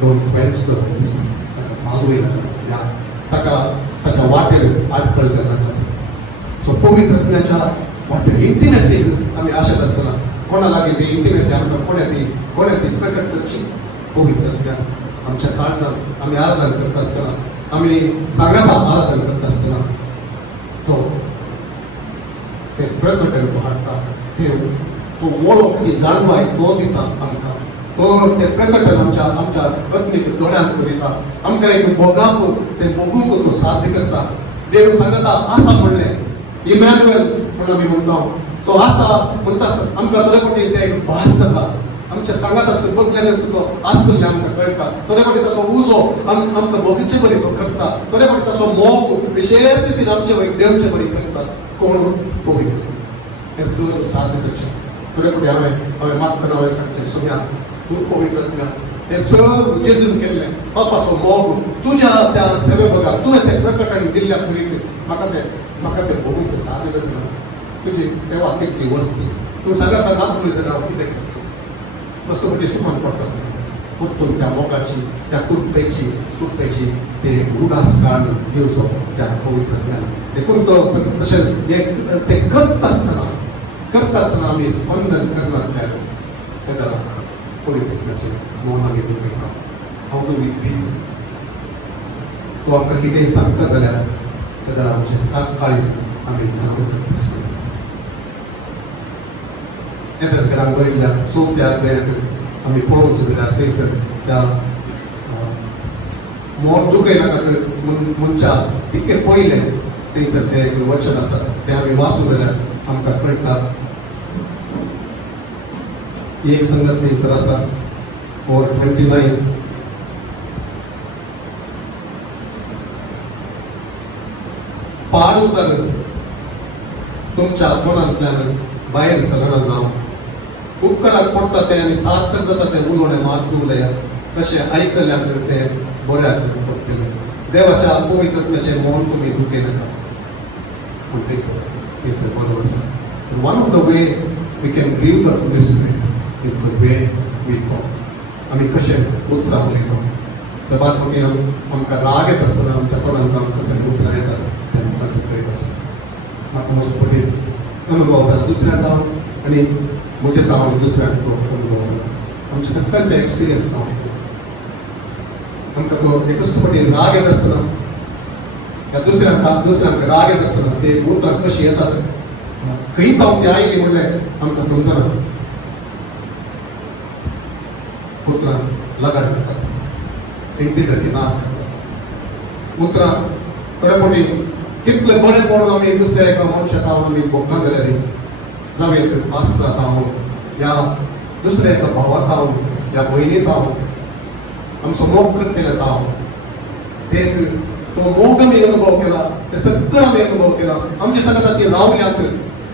don't quench the Holy spirit ताका मागूय नाका ताका ताच्या वाटेर आडकळ घालनाकात. सो पवित्र आत्म्याच्या वाटेर इंटिमेसीक आमी आशेत आसतना कोणा लागीं ती इंटिमेसी आमकां कोणें ती प्रकट करची पवित्र आत्म्या आमच्या काळजांत आमी आराधन करता आसतना आमी सांगाता आराधन करता आसतना तो ते प्रकटण हाडटा तो वळख ही जाणवाय तो दिता आमकां तो ते प्रकटण आमच्या आत्मीक दोळ्यांत करिता आमकां एक भोगाक ते भोगूंक तो साध्य करता. देव सांगता आसा म्हणलें इमॅन्युएल म्हणून आमी म्हणटा तो आसा म्हणटा आमकां थोडे फावटी ते एक भास जाता आमच्या सांगाताचो बदल्यान सुद्दां आसतलें आमकां कळटा थोडे फावटी तसो उजो आमकां भोगीचे बरी तो करता थोडे फावटी तसो मोग विशेष रितीन आमचे वयर देवचे बरी करता कोण पवित्र हें सर साध्य करचें. थोडे फावटी हांवें मागतना हांवें सांगचें सोम्या तूं पवित्र आत्म्या हें सगळं जेजून केल्लें बापाचो मोग तुज्या त्या सेवे बघा तुवें तें प्रकटण दिल्ल्या तरी म्हाका तें भोगूंक साध्य करना तुजी सेवा कितली वर्ती तूं सांगता ना तुवें जाल्यार हांव कितें करतलो मस्त फावटी सुखान पडटा आसतना परतून त्या मोगाची त्या कृपेची ते उडास काण दिवचो त्या पवित्र आत्म्यान देखून तो तशें ते करता आसतना आमी स्पंदन करनात तेन्ना पवित्र आत्म्याचें मौन आमी दुखयता. हांव डू वी फील तो आमकां कितेंय सांगता जाल्यार तेन्ना आमचें काळीज आमी धारण करता आसतना एफएस घरांत बरयल्ल्या 4थ्या अध्यायात आमी पळोवचें जाल्यार थंयसर त्या मौन दुखय नाका मनच्या तितकें पयलें थंयसर तें एक वचन आसा तें आमी वाचूं जाल्यार आमकां कळटा. एक संगत थंयसर आसा 4:29 पार उतर तुमच्या आत्मनांतल्यान भायर सरना जावं उपकाराक पडटा तें आनी सार्थक जाता तें उलोवणें मात उलया कशें आयकल्याक तें बऱ्याक पडटलें. देवाच्या पवित्र आत्म्याचें मौन तुमी दुखय नाका पूण थंयसर बरोबर आसा. One of the way we can grieve the Holy Spirit is the way we talk आमी कशें उतरां उलयता जबार फावटी आमकां राग येता आसतना आमच्या तोंडांत आमकां कशें उतरां येतात तें आमकां कळयत आसता. म्हाका मस्त फावटी अनुभव जाला दुसऱ्यांक हांव आनी म्हजे हांव दुसऱ्यांक तो अनुभव जाला आमच्या सगळ्यांचे एक्सपिरियन्स आमकां तो एकच फावटी राग येता आसतना त्या दुसऱ्यांक राग येता आसतना ते उतरां कशीं येतात खंय जावन ती आयली म्हणलें आमकां समजना उतरां लगाड करतात इंटिमेसी नाश करतात उतरां थोडे फावटी कितले बरें पळोवन आमी दुसऱ्या एका मनशाक हांव आमी भोगना जाल्यार जावं एक पास्टराक हांव या दुसऱ्या एका भावाक हांव या भयणीक हांव आमचो मोग करतले हांव तो मोग आमी अनुभव केला ते सगळं आमी अनुभव केला आमच्या सांगात ती रावल्यांत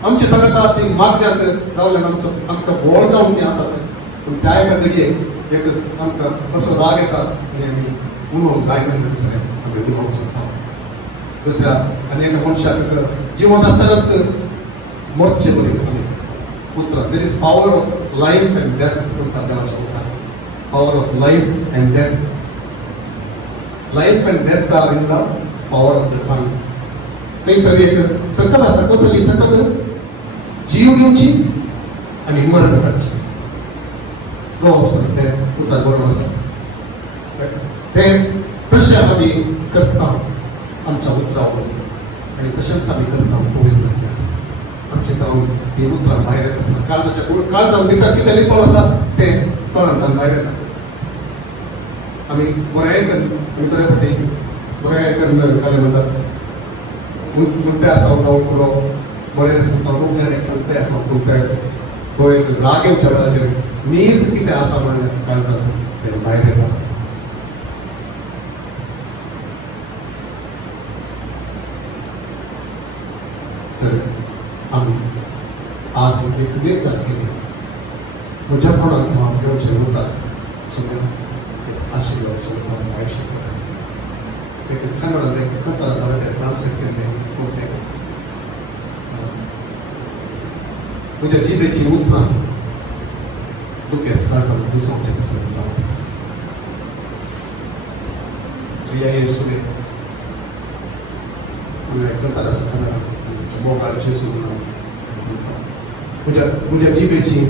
आमच्या सांगात ती मागण्यांत रावल्यान आमकां व्हड जावन ती आसात पूण त्या एका घडयेक एक आमकां असो राग येता आनी आमी उलोवंक जायना दुसरें आमी उलोवंक शकता दुसऱ्या आनी एका मनशाक जिवंत आसतनाच मरचें बरें आमी उतरां there is power of life end death म्हणटा देवाच्या उतरां power of life and death. Life and death are in the power of the tongue. नाही सर एक सकत आसा कसली सकत जीव दिवची आणि मरण काडची लोक सांगते उतर बरोबर आसा ते तशें आमी करता आमच्या उतरावर आणि तशेंच आमी करता पवित्र आमचे जावन ती उतरां भायर येता आसतना काळजाच्या भितर कितें लिपण आसा तें तोंडांतल्यान भायर येता आमी बरें आमी बरे फाटी बरें करून काले म्हणटात उलटे आसा गांव पुरो बरें सांगता रुग्णान एक सांगता सांगता तो एक राग येवच्या वेळाचेर मीच कितें आसा म्हणल्यार काळजांत तें भायर येता तर आमी आज एक निर्धार केली म्हज्या तोंडांत हांव घेवचें उरता सगळ्यांक आशिर्वादाचें उतर आयुश्य एक कन्नडांत एक कथा आसा तें ट्रान्सलेट केल्लें पूण म्हज्या जिबेची उतरां दुखेस काळजांत घुसोवचें तशें जाता प्रिया येशुवे कथा आसा कन्नडांत मोगाळ जेसू म्हज्या जिबेची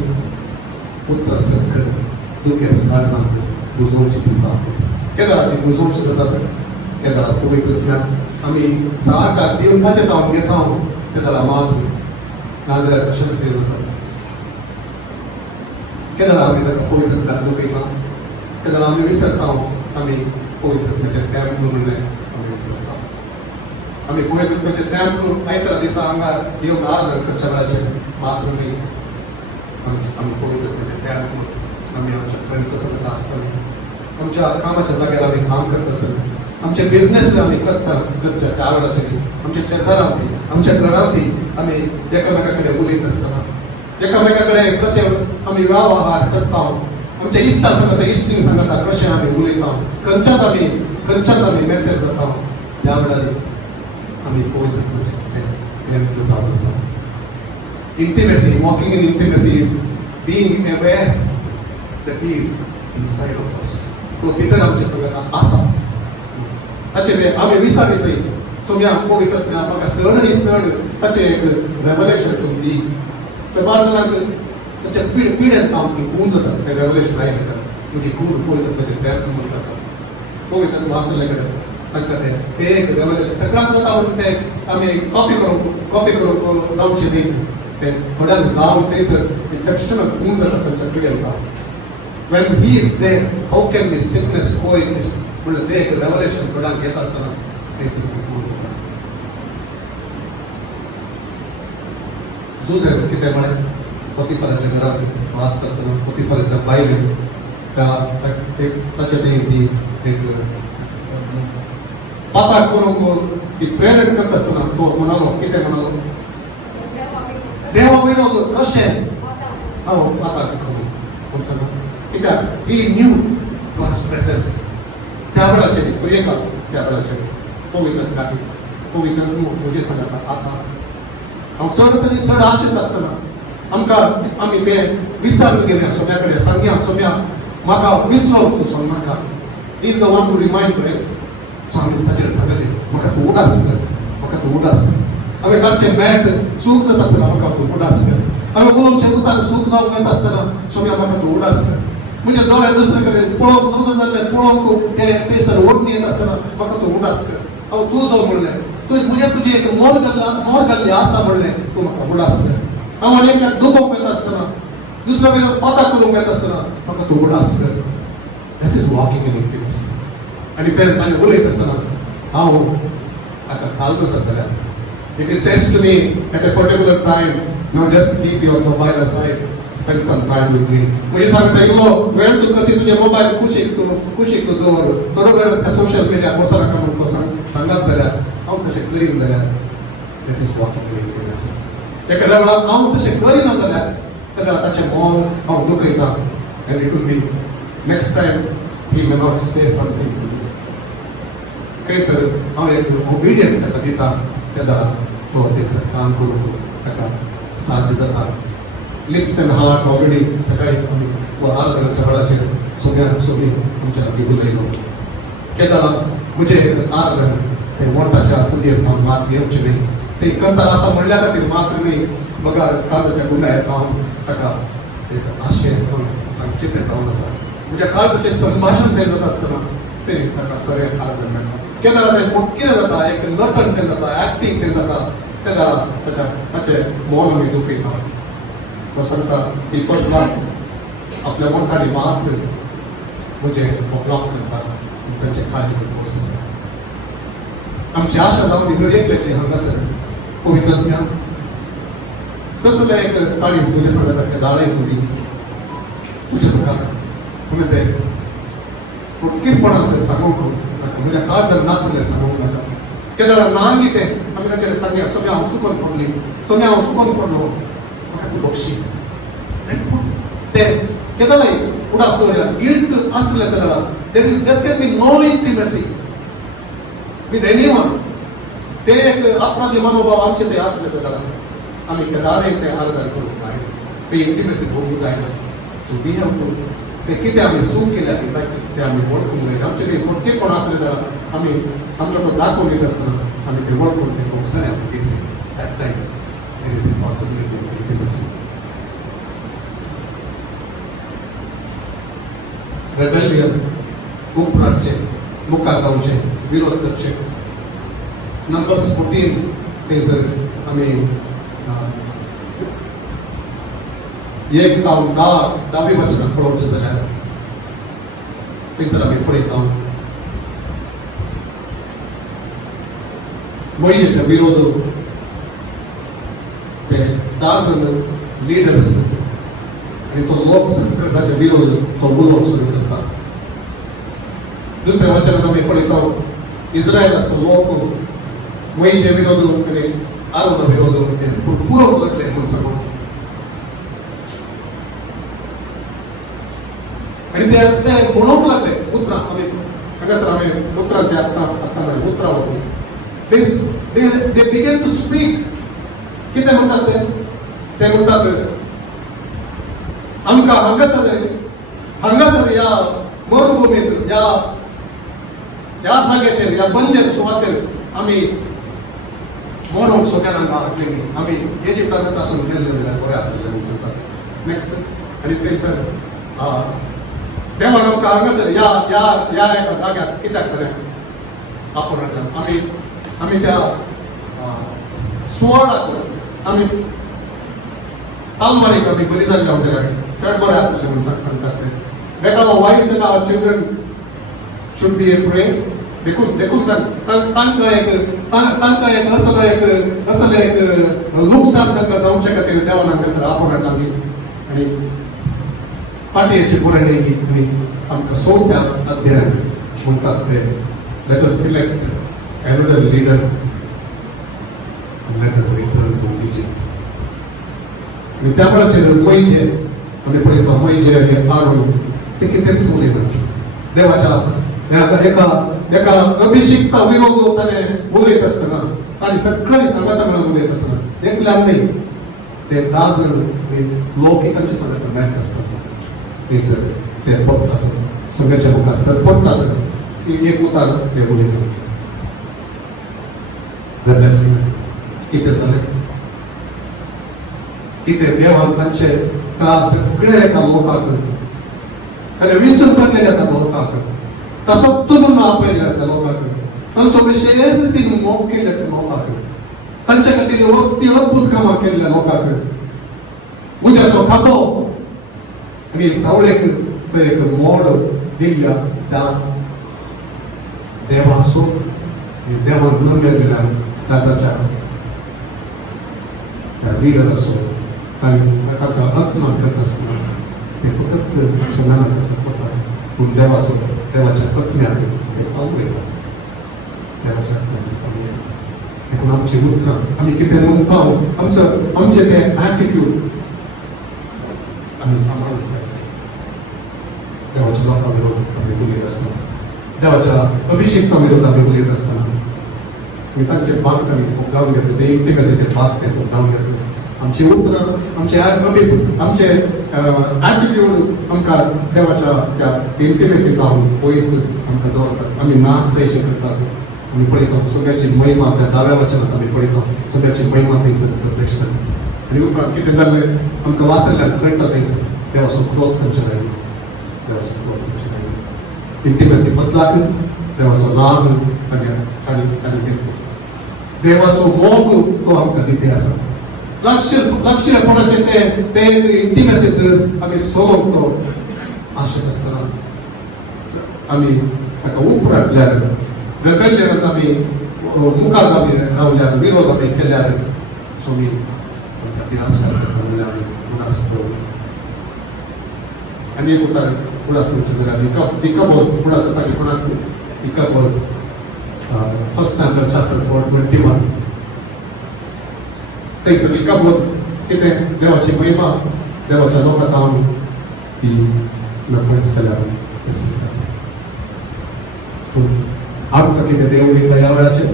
उतरां सकट दुखेस काळजांत घुसोवचीं ती जाता केन्ना ती घुसोवचीं जातात केन्ना पवित्र ज्ञान आमी साकार देवकाचें नांव घेता केन्ना मात नाजाल्यार तशेंच सेव जाता केन्ना आमी ताका पवित्र ज्ञान दुखयता केन्ना आमी विसरता आमी पवित्रतेचें तेंप म्हणलें आमी विसरता आमी पवित्रतेचें तेंप आयतारा दिसा आंगार देव आराधना करच्या वेळाचेर मात्र आमी पवित्रतेचें तेंप आमी आमच्या फ्रेंड्सा संगत आसतना आमच्या कामाच्या जाग्यार आमी काम करता आसतना आमच्या बिझनेस आमी करता करच्या त्या वेळाचेर आमच्या शेजारांती आमच्या घरांती आमी एकामेका कडेन उलयत आसतना एकामेका कडेन कशें आमी व्यवहार करता आमच्या इश्टां सांगता इश्टीं सांगता कशें आमी उलयता खंयच्यात आमी मेतेर जाता त्या वेळार आमी पवित्र जावन आसा intimacy walking in intimacy is being aware that he is inside of us तो भितर आमच्या संगत आसा ताचे ते आमी विसारी जाय सोम्या पवित्र म्हाका सड आनी सड ताचे एक रेवलेशन टू दी सबार जाणांक ताच्या पिड्यान हांव ती गूण जाता तें रेवलेशन आयलें जाता म्हणजे गूण पवित्रतेचें प्रेम म्हणून आसा पवित्र वाचले कडेन तांकां ते एक रेवलेशन सगळ्यांक जाता म्हणून ते आमी कॉपी करूंक जावचें न्ही ते थोड्यांक जावन थंयसर तक्षण गूण जाता तांच्या पिड्यान पावता when he is there how can this sickness coexist म्हणल्यार ते एक रेवलेशन थोड्यांक घेत आसतना ते सिद्धी गूण जाता जुझेर कितें म्हळें पोतिफराच्या घरांत वाचता आसतना पोतिफराच्या बायलेन ताचे ती एक पाताक करूंक ती प्रेरण करता आसतना तो म्हणालो कितें म्हणालो देवा विरोध कशें हांव पाताक करूं पूण सांग कित्याक ही न्यू गॉड्स प्रेझन्स त्या वेळाचेर प्रियका त्या वेळाचेर पवित्र म्हणजे सांगता आसा हांव चड आशेत आसतना आमकां आमी ते विसरून गेले सोम्या कडेन सांगया सोम्या म्हाका विसरो तूं सांग नाका is the one who reminds right so आमी साचेर सांगचे म्हाका तूं उदास कर आमी तांचे मेळट सूख जाता आसतना म्हाका तूं उदास कर आमी उलोवचें उतार सूख जावंक येता आसतना सोम्या म्हाका तूं उदास कर म्हणजे दोळे दुसरे कडेन पळोवप तुजो जाल्लें पळोवंक ते सर ओडणी येता आसतना म्हाका तूं उदास कर हांव तुजो म्हणलें तुजी एक मोर घाल्ली आसा म्हणलें तूं म्हाका उदास कर हांव आनी एकल्याक दुखोवंक येता आसतना दुसऱ्या कडेन पता करूंक येता आसतना म्हाका तूं उदास कर that is walking in intimacy आनी ते ताणें उलयता आसतना हांव ताका काल जाता जाल्यार if he says to me at a particular time no just keep your mobile aside spend some time with me म्हणजे सांगता इल्लो वेळ तूं कशी तुजे मोबायल कुशीक तूं दवर थोडो वेळ त्या सोशल मिडिया वचो नाका म्हणून तो सांगत जाल्यार हांव तशें करीन जाल्यार that is walking in intimacy एखाद्या वेळार हांव तशें करिना जाल्यार ताचें मोल हांव दुखयता and it will be next time he may not say something to me खंयसर हांव एक ओबिडियन्स ताका दिता तेन्ना तो थंयसर काम करूंक ताका साध्य जाता लिप्स एंड हार्ट ऑलरेडी सकाळी आमी आराधनाच्या वेळाचेर सोम्या सोमी आमच्या लागीं उलयलो केदार म्हजें एक आराधन ते मोठाच्या तुदयेर हांव मात येवचें न्ही ते कंतार आसा म्हणल्या खातीर मात्र न्ही बघा काळजाच्या गुंडायक हांव ताका एक आशेन सांगचें तें जावन आसा म्हज्या काळजाचें संभाशण तें जाता आसतना तेणी ताका खरें आराधन मेळटा केदार तें कितें जाता एक नटन तें जाता एक्टींग तें जाता त्या दारा ताचें मोन आमी दुखयता तो सांगता ही पर्सनाट आपल्या मोठांनी मात्र म्हजें ब्लॉक करता तांचे काळीज पोस आसा आमची आशा जावन ती दर एकल्याची हांगासर पवित्र ज्ञान कसलें एक काळीज म्हणजे सांगता की दाळय तुली तुजे मुखार तुमी तें फटकीरपणान तें सांगूंक नाका म्हज्या काळजान नातलें सांगूंक नाका केदार नांगी तें आमी ताचेर सांगया सोम्या हांव चुकोन पडली सोम्या हांव चुकोन पडलो म्हाका तूं बक्षी तें केदाराय उडास दवरया गिल्ट आसलें केदारा there can be no intimacy with anyone ते एक अपराधी मनोभाव आमचे ते आसले केदारा आमी केदाराय तें आराधन करूंक जाय ते इंटिमेसी भोगूंक जायना सो वी हॅव टू ते कितें आमी सूख केल्या ते आमी वळखूंक जाय आमचे ते फटकेपण आसलें जाल्यार आमी आमकां तो दाखोवन येत आसतना आमी ते वळखून ते भोगसले आमी केसी that time there is impossibility of intimacy rebellion उपराचे मुखार रावचे विरोध करचे नंबर्स 14 थंयसर आमी एक जावन दावी वचनां पळोवचें जाल्यार थंयसर आमी पळयता मोइजेच्या विरोध ते 10 जण लिडर्स आणि तो लोक संकटाच्या विरोध तो उलोवप सुरू करता दुसऱ्या वचनात आमी पळयता इस्रायलाचो लोक मोइजे विरोध आनी आरोना विरोध पुरो लागले म्हूण सांगून आणि ते म्हणूंक लागले उतरां आमी हांगासर आमी उतरांचे आतां उतरां वचून they began to speak कितें म्हणटात ते म्हणटात आमकां हांगासर या मरुभुमीत या जाग्याचेर या बंदर सुवातेर आमी मोनोक सोग्यान हांगा हाडले आमी इजिप्तांत आसून गेल्ले जाल्यार बरें आसलें म्हूण सांगतात नेक्स्ट आनी थंयसर देवान आमकां हांगासर या एका जाग्यार कित्याक तरी आपोवन आमी त्या सुवाळाक आमी तालमारीक आमी बरी जाल्ले जाल्यार चड बरें आसलें म्हूण सांगतात ते That our wives and our children should be a praying. देखून तांकां एक असलें एक लुकसाण तांकां जावचे खातीर देवान हांगासर आपोवन हाडला आनी पाटयेची बरणी आनी आमकां 6थ्या अध्यायात म्हणटात ते let us select another leader and let us return to Egypt. आणि त्या वेळाचेर मोइजे आमी पळयता मोइजे आनी आरोन ते कितें उलयनात देवाच्या एका अभिषिक्ता विरोध ताणें उलयत आसतना ताणें सगळ्यांनी सांगाता म्हणून उलयत आसतना एकल्यान न्ही ते 10 जण लोक तांचे सांगाता मेळट आसतात थंयसर ते पडटात सगळ्याच्या मुखार सर पडटात की एक उतार ते उलयतात कितें जालें कितें देवान तांचे त्रास सगळे एका लोकांक आनी विसरून पडलेल्या त्या लोकांक तसोच म्हणून आपयलेल्या त्या लोकांक तांचो विशेष रितीन मोग केल्ल्या त्या लोकांक तांचे खातीर अति अद्भुत कामां केल्ल्या लोकांक उद्याचो खातो आनी सावळेक एक मोड दिल्ल्या त्या देवासून देवान न मेळिल्ल्या ताच्या लिडर असो आनी ताका अपमान करता आसतना ते फकत सणांक पडटा पूण देवाचो देवाच्या आत्म्याक ते पावूं येता देवाच्या आत्म्याक ते पावूं येता देखून आमची उतरां आमी कितें म्हणटा आमचे ते एटिट्यूड आमी सांबाळूंक जाय देवाच्या लोकां विरोध आमी उलयत आसतना देवाच्या अभिषेका विरोध आमी उलयत आसतना आमी तांचे भाग आमी भोगावन घेतले ते इंटिमेसीचे भाग ते भोगावन घेतले आमची उतरां, आमचे आमचे ॲटिट्यूड आमकां देवाच्या त्या इंटिमेसींत हांव पयस आमकां दवरतात. आमी नाच तशे करतात, आमी पळयतात सगळ्याची महिमा त्या दाव्या वचनांत आमी पळयतात सगळ्याची महिमा थंयसर प्रत्यक्ष जाता. आनी उपरांत कितें जाल्लें आमकां वाचल्यान कळटा थंयसर देवाचो क्रोध तांचे लायलो, देवाचो क्रोध तांचे लायलो. इंटिमेसी बदलाक देवाचो राग आनी देवाचो मोग तो आमकां दिते आसा. लक्षपणाचे ते इंटिमेसींत आमी सोडूंक तो आशेत आसतना आमी ताका उपरांतल्यान रेबेलियनांत आमी मुखार आमी रावल्यार, विरोध आमी केल्यार सोमी आमकां तिरस्कार करता म्हणल्यार आमी उदास दवरले. आनी एक उतर उदास म्हणचे जाल्यार इकाबोद उदास आसा की कोणाक इकाबोद 1 Samuel chapter 4:21 थंयसर इकाबोद कितें देवाची महिमा देवाच्या लोकांक हांव ती नकळत जाल्यार ते सांगतात. पूण आमकां कितें देव दिता ह्या वेळाचेर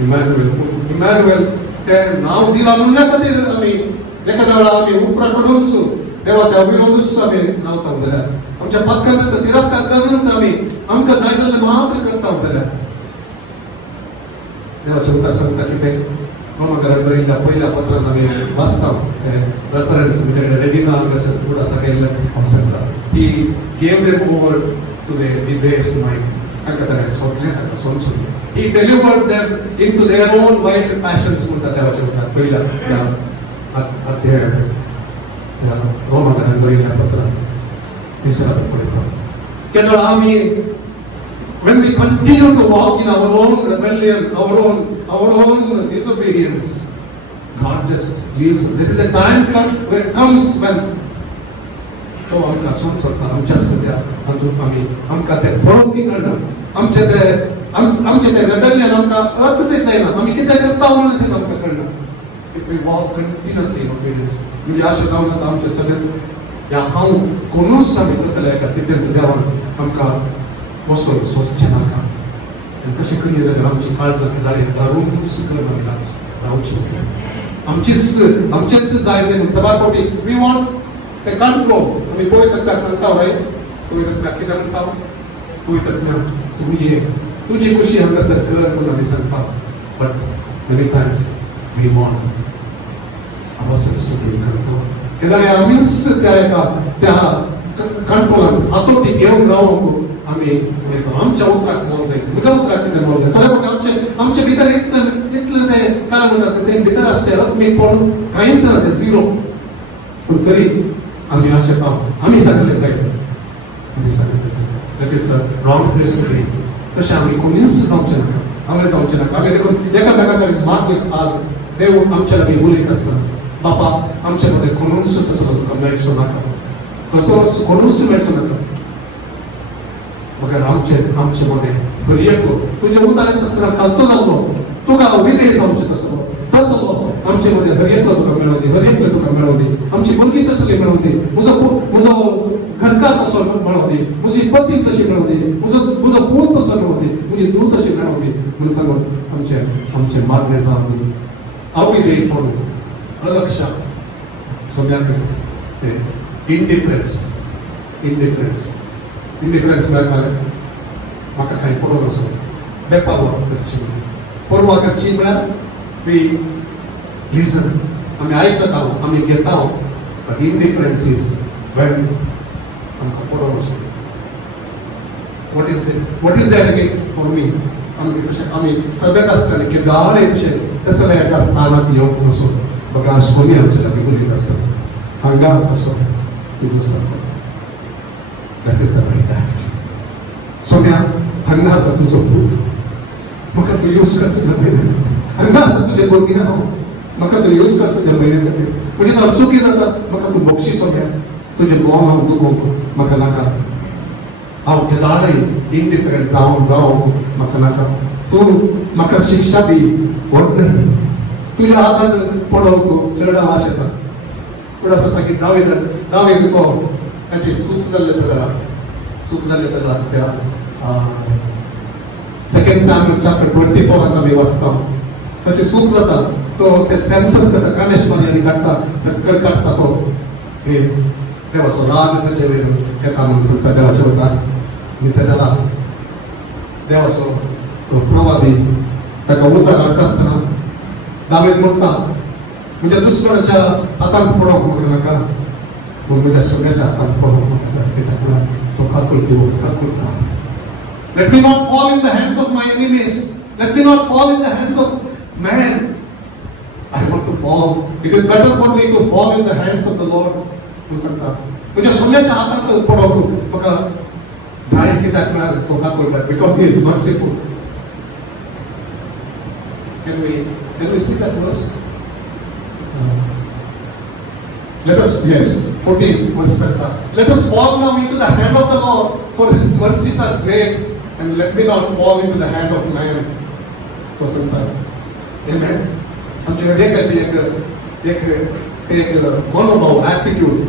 इमॅन्युएल तें नांव दिलां म्हणल्या खातीर आमी एखाद्या वेळा आमी उपराकडूच देवाच्या विरोधूच आमी रावतात जाल्यार आमच्या पथकांचो तिरस्कार करूनच आमी आमकां जाय जाल्लें मात्र करतात जाल्यार देवाचें उतर सांगता कितें रोमाकारांत बरयल्ल्या पयल्या पत्रांत आमी वाचता रेफरन्स रेडिना हांगासर उडासा केल्ले हांव सांगता. He gave them over to the debased mind तांकां ताणें सोदलें ताका सोन सोदलें. He delivered them into their own wild passions म्हणटा देवाचें उतर पयल्या ह्या अध्यायात रोमाकारांत बरयल्ल्या पत्रांत थंयसर आमी पळयता. केन्ना आमी when we continue to walk in our own rebellion, our own disobedience, God just leaves us. There is a time where comes when तो आमकां सोड सोडटा आमच्या सद्या हातूंत आमी आमकां तें पळोवंक कळना. आमचें तें रेबेलियन आमकां अर्थसेच जायना. आमी कितें करता म्हणून आमकां कळना. If we walk continuously in obedience म्हणजे अशें जावन आसा आमचे सगळें ह्या हांव कोणूच आमी तसल्या एका स्थितींत देवान आमकां वचून सोदचें नाका. आनी तशें करीत जाल्यार आमची काळजां कितें दारून सकयल आमी रावची आमचेच जाय जाय म्हणून सबार फावटी वी वॉन्ट ते कंट्रोल. आमी पवित्रत्याक सांगता रायट पवित्रत्याक कितें म्हणटा पवित्रत्याक तूं ये तुजी खुशी हांगासर कर म्हणून आमी सांगता. But many times we want ourselves to be in control. कित्याक आमीच त्या कंट्रोलान हातोटी घेवन रावंक आमी आमच्या उतराक मोल जाय. म्हज्या उतराक कितें मोल जाय थोडे फावटी आमचे भितर इतलें तें काय म्हणटात तें भितर आसता आत्मीकपण कांयच ना तें झिरो. पूण तरी आमी अशें पाव आमी सगळे जायसर आमी सगळे that is the wrong place to be. तशें आमी कोणीच जावचें नाका. आमी जावचें नाका. आमी देखून एकामेकाक मागीर आज देव आमच्या लागीं उलयत आसतना बापा आमचे मध्ये कोणूच तसो तुका मेळचो नाका. कसो कोणूच मेळचो नाका. मगर आमचे मध्ये भरयेको तुजे उतारे आसतना कालतो जाल्लो तुका विधेय जावचें तसलो आमचे मध्ये हरयेकलो तुका मेळों दी. हरयेकलो तुका मेळों दी. आमची भुरगीं तसली मेळों दी. म्हजो घरकार तसो मेळों दी. म्हजी पत्नी तशी मेळों दी. म्हजो पूत तसो मेळों दी. म्हजी धूव तशी मेळों दी म्हणून सांगून आमचे मागणे जावन दी. अविधेय पडून अलक्षा सगळ्यांक इंडिफरन्स मेळटालें. म्हाका कांय पडूं नासलो. बेपारवा करची परवा करची म्हळ्यार वी लिसन आमी आयकता आमी घेता. बट इंडिफरन्स इज वेन आमकां पडूं नासलो. What is there in for me. आमी सगळ्यात आसताना केदार अशें तसल्या एका स्थानाक येवंक नसो. बघा सोनी आमच्या लागीं उलयत आसतना हांगा आसा तुजो सगळो that is the right attitude. सोन्या हांगा आसा तुजो पूत म्हाका तूं यूज कर तुज्या भयणी. हांगा आसा तुजे भुरगीं म्हाका तूं यूज कर तुज्या भयणी खातीर. म्हणजे हांव सुखी जाता म्हाका तूं बक्षी सोन्या. तुजे बोवांक हांव दुखोवंक म्हाका नाका. हांव केदारय इंडिफरंट जावन रावंक म्हाका नाका. तूं म्हाका शिक्षा दी व्हडलें तुज्या हातांत पडोवंक चड हांव आशेता. पूण असो आसा की दावीद तुको ताची चूक जाल्ले त्या 2 Samuel chapter 24 हांगा आमी वाचता ताची चूक जाता तो ते सेन्सस करता कानेशमानी काडटा सगळं काडटा तो हे देवाचो राग ताचे वयर येता म्हणून सांगता देवाच्या उतार आनी तेला देवाचो तो प्रवादी ताका उतार हाडटा आसतना दावीद म्हणटा म्हणजे दुश्मनाच्या हातांत पडोवंक म्हाका नाका पूण म्हज्या सगळ्याच्या हातांत पडोवंक म्हाका जाय तेका तो काकूळ दिवं काकूळ दा. Let me not fall in the hands of my enemies. Let me not fall in the hands of man. I want to fall. It is better for me to fall in the hands of the Lord. म्हणून सांगता म्हणजे सोन्याच्या हातांत पडोवंक म्हाका जाय कित्याक म्हळ्यार तो काकूळ दा because he is merciful. Can we see that verse? Let us, yes, 14 verse 7. Let us fall now into the hand of the Lord, for His mercies are great, and let me not fall into the hand of man. तो सांगता Amen. आमच्या एकाचे एक मनोभाव attitude.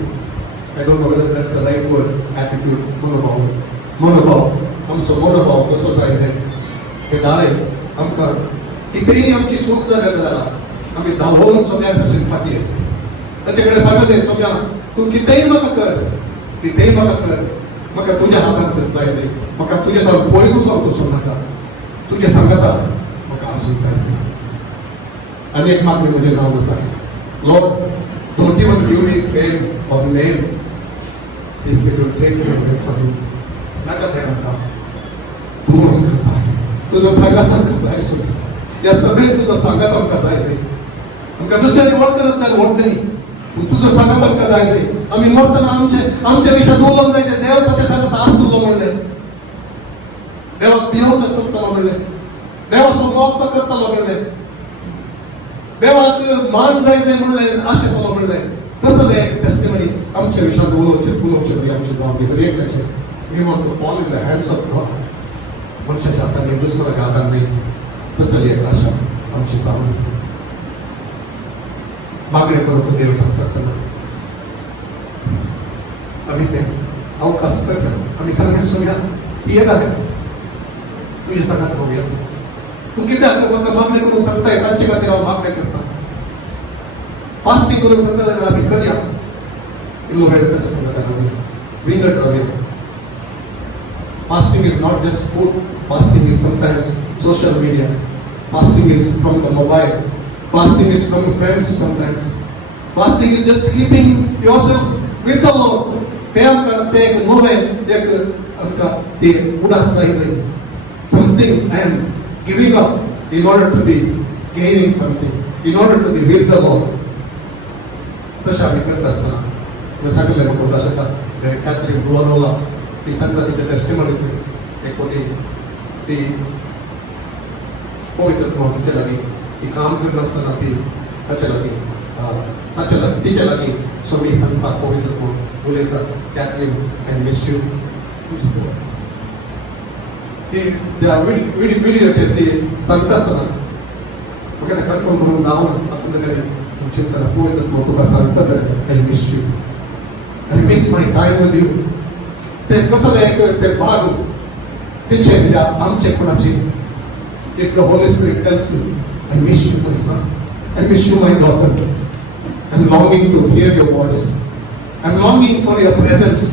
I don't know whether that's the right word. Attitude, मनोभाव. आमचो मनोभाव कसो जाय ते दाळे आमकां कितेंय आमची चूक जाल्या जाल्यार आमी धांवून सोम्या भशेन फाटी आसा ताचे कडेन सांगता सोम्या तूं कितेंय म्हाका कर म्हाका तुज्या हातांत जाय म्हाका तुजे तोंड पयस वचोंक वचूंक नाका तुजे सांगता म्हाका आसूंक जाय आनी एक मागणी म्हजी जावन आसा Lord don't even give me fame or name if it will take me away from you नाका तें म्हाका तूं म्हाका जाय तुजो सांगात आमकां जाय सोम्या या सभेत तुझं सांगत आमकां जायचंय आमकां दुसऱ्यानी वळखत नाल्यार व्हड न्ही पूण तुजो सांगत आमकां जायचंय आमी मरतना आमच्या विशयात उलोवंक जाय तें देव ताचे सांगत आसतलो म्हणलें देवाक भिवून चलतलो म्हणलें देवाचो मोग तो करतलो म्हणलें देवाक मान जायचंय म्हणलें आशितलो म्हणलें तसलें एक टेस्टिमनी आमच्या विशयात उलोवचें बी आमचें जावं बी हर एकल्याचें we want to fall in the hands of God मनशाच्या हातांनी दुसऱ्याच्या हातांत नाही तसली एक आशा आमची जावं मागणी करूंक देव सांगता आसतना आमी ते अवकाश करता आमी सांगता सोम्या येना तुजे सांगात हांव येता तूं कित्याक म्हाका मागणी करूंक सांगताय तांचे खातीर हांव मागणी करता फास्टिंग करूंक सांगता जाल्यार आमी करया इल्लो वेळ ताच्या सांगता आमी विंगड रावया. Fasting is not just food. Fasting is sometimes social media. Fasting is from the mobile. Fasting is from friends sometimes. Fasting is just keeping yourself with the Lord. ते आमकां ते एक नवें एक आमकां ते उडास जाय something I am giving up in order to be gaining something, in order to be with the Lord. तशें आमी करता आसतना हांवें सांगलें म्हाका उदास येता कॅथरीन ब्रुआनोला ती सांगता तिच्या टेस्टिमनींत एक कोटी ती पवित्र तिचे लागीं ती काम करनासतना ती ताचे लागीं तिचे लागीं सोमी सांगता पवित्र उलयता कॅथरीन आय मिस यू ती त्या व्हिडिओचेर ती सांगता आसतना म्हाका तें कन्फर्म करूंक जावना आतां जाल्यार चिंतना पवित्र तुका सांगता जाल्यार I miss you I miss my time with you ते कसले एक ते भाग तिचे म्हणजे आमचे कोणाचे if the Holy Spirit tells me I miss you my son I miss you my daughter I am longing to hear your voice I am longing for your presence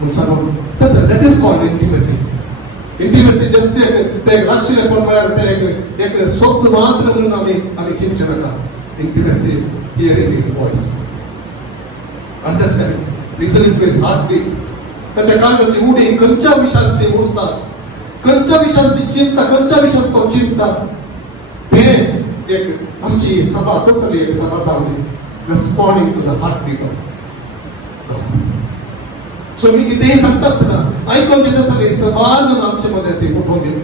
म्हणून सांगून तसं that is called intimacy just ते लक्ष कोण म्हळ्यार ते एक शब्द मात्र म्हणून आमी चिंतचे नाका intimacy is hearing his voice understanding listening to his heart beat त्याच्या काळजाची उडी खंयच्या विशयान ती उडता खंयच्या विशयान ती चिंता खंयच्या विशयान तो चिंता ते एक आमची सभा तसली एक सभा जावली responding to the heartbeat of सो मी कितेंय सांगता आसतना आयकोनचे तसली सभा जण आमचे मध्ये ती उठोवन दिली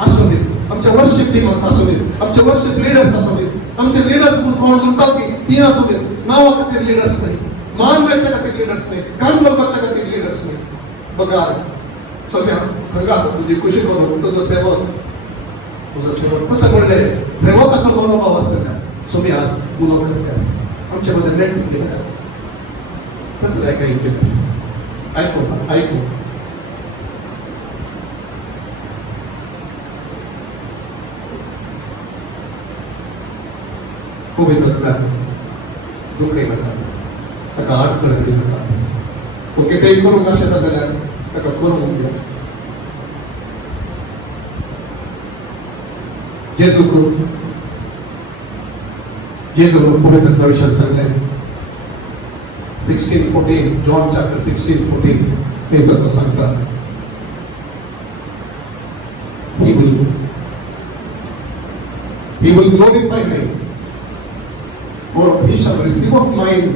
आसूं दी आमच्या वर्शिप टीमांत आसूं दी आमचे वर्शिप लिडर्स आसूं दी आमचे लिडर्स म्हणून कोण म्हणतात की ती आसूं दी नांवा खातीर लिडर्स नाही मान मेळच्या खातीर लिडर्स नाही कांड लोकांच्या खातीर लिडर्स नाही पगार सोम्या हांगा तुजी खुशी करून तुजो सेवक कसं म्हणलें सेवक कसो मनोभाव आसता सोमी आज उलो करते आसा आमच्या मध्ये नेट गेला तसं लायक इंटिमेसी आयको पवित्र आत्म्यान दुखय नाका, ताका आडखळ करूं नाका. तो कितेंय करूंक आशेता जाल्यार ताका करूंक दिया. जेजूक पवित्र आत्म्याविशयी सांगलें 16:14, John chapter 16:14, हे सगळं सांगता. He will glorify me, for he shall receive of mine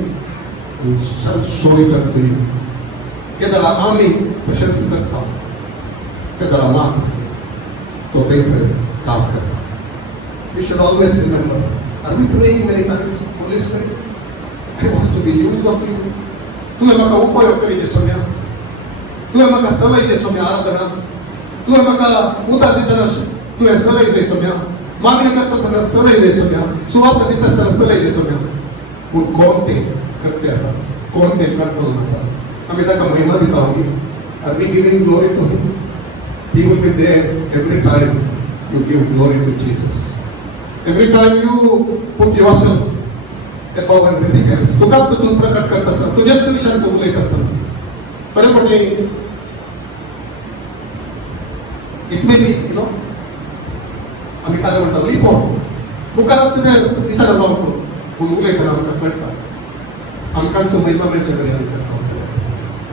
and shall show it unto you. Kedaara आम्ही तशेंच करता, केदारा मात तो थंयसर काम करता. We should always remember, are we praying many times, Holy Spirit, I want to be used of you. तुवें म्हाका उपयोग करी जेसोम्या, तुवें म्हाका सलय जेसोम्या आराधना, तुवें म्हाका उतर दितना तुवें सलय जेसोम्या, मागणी करता सलय जेसोम्या, सुवार्थ दिता सलय जेसोम्या. पूण कोण ते करते आसा, कोण ते कंट्रोल आसा, आमी ताका महिमा दिता आमी. Are we giving glory to him? He will be there every time you give glory to Jesus. Every time you put yourself above everything else. तुका तू प्रकट करत आसा, तुझ्या विशयान तू उलयत आसा. बरें पडले इट मे बी आमी काय म्हणटा लिपो मुखार कितें दिसना जावं पूण उलयतना आमकां कळटा. आमकां महिमा मेळच्या कडेन आमी करता जाल्यार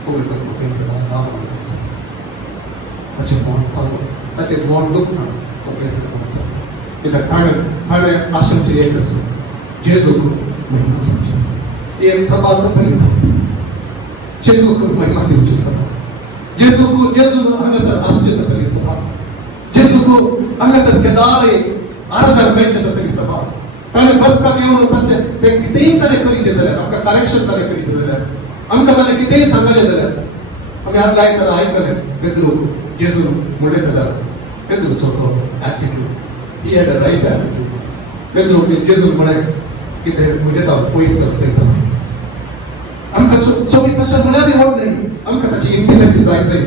पवित्र थंयसर राव आसा. ताचें मोड पावता, ताचें मोड दुखना, तो थंयसर पावता. कित्याक ताणें आशेचें एक आसा, जेजूक महिमा सांगची. एक सभा कसली जाता, जेजूक महिमा दिवची सभा. जेजून हांगासर आसची तसली सभा. जेजूक हांगासर केदारे आराधना मेळचे तसली सभा. ताणें बसपाक येवन ताचें तें कितेंय ताणें करीचें जाल्यार, आमकां करेक्शन ताणें करीचें जाल्यार, आमकां ताणें कितेंय सांगलें जाल्यार आमी आज लायतना आयकलें पेद्रूक जेजून म्हणलें जाल्यार पेद्रूचो तो attitude, he had a right attitude. पेद्रूक जेजून म्हळें कितें म्हजें हांव पयस चलयता. आमकां सोबीत तशें म्हळ्यार आवड न्ही, आमकां ताची इंटिमेसी जाय जाय.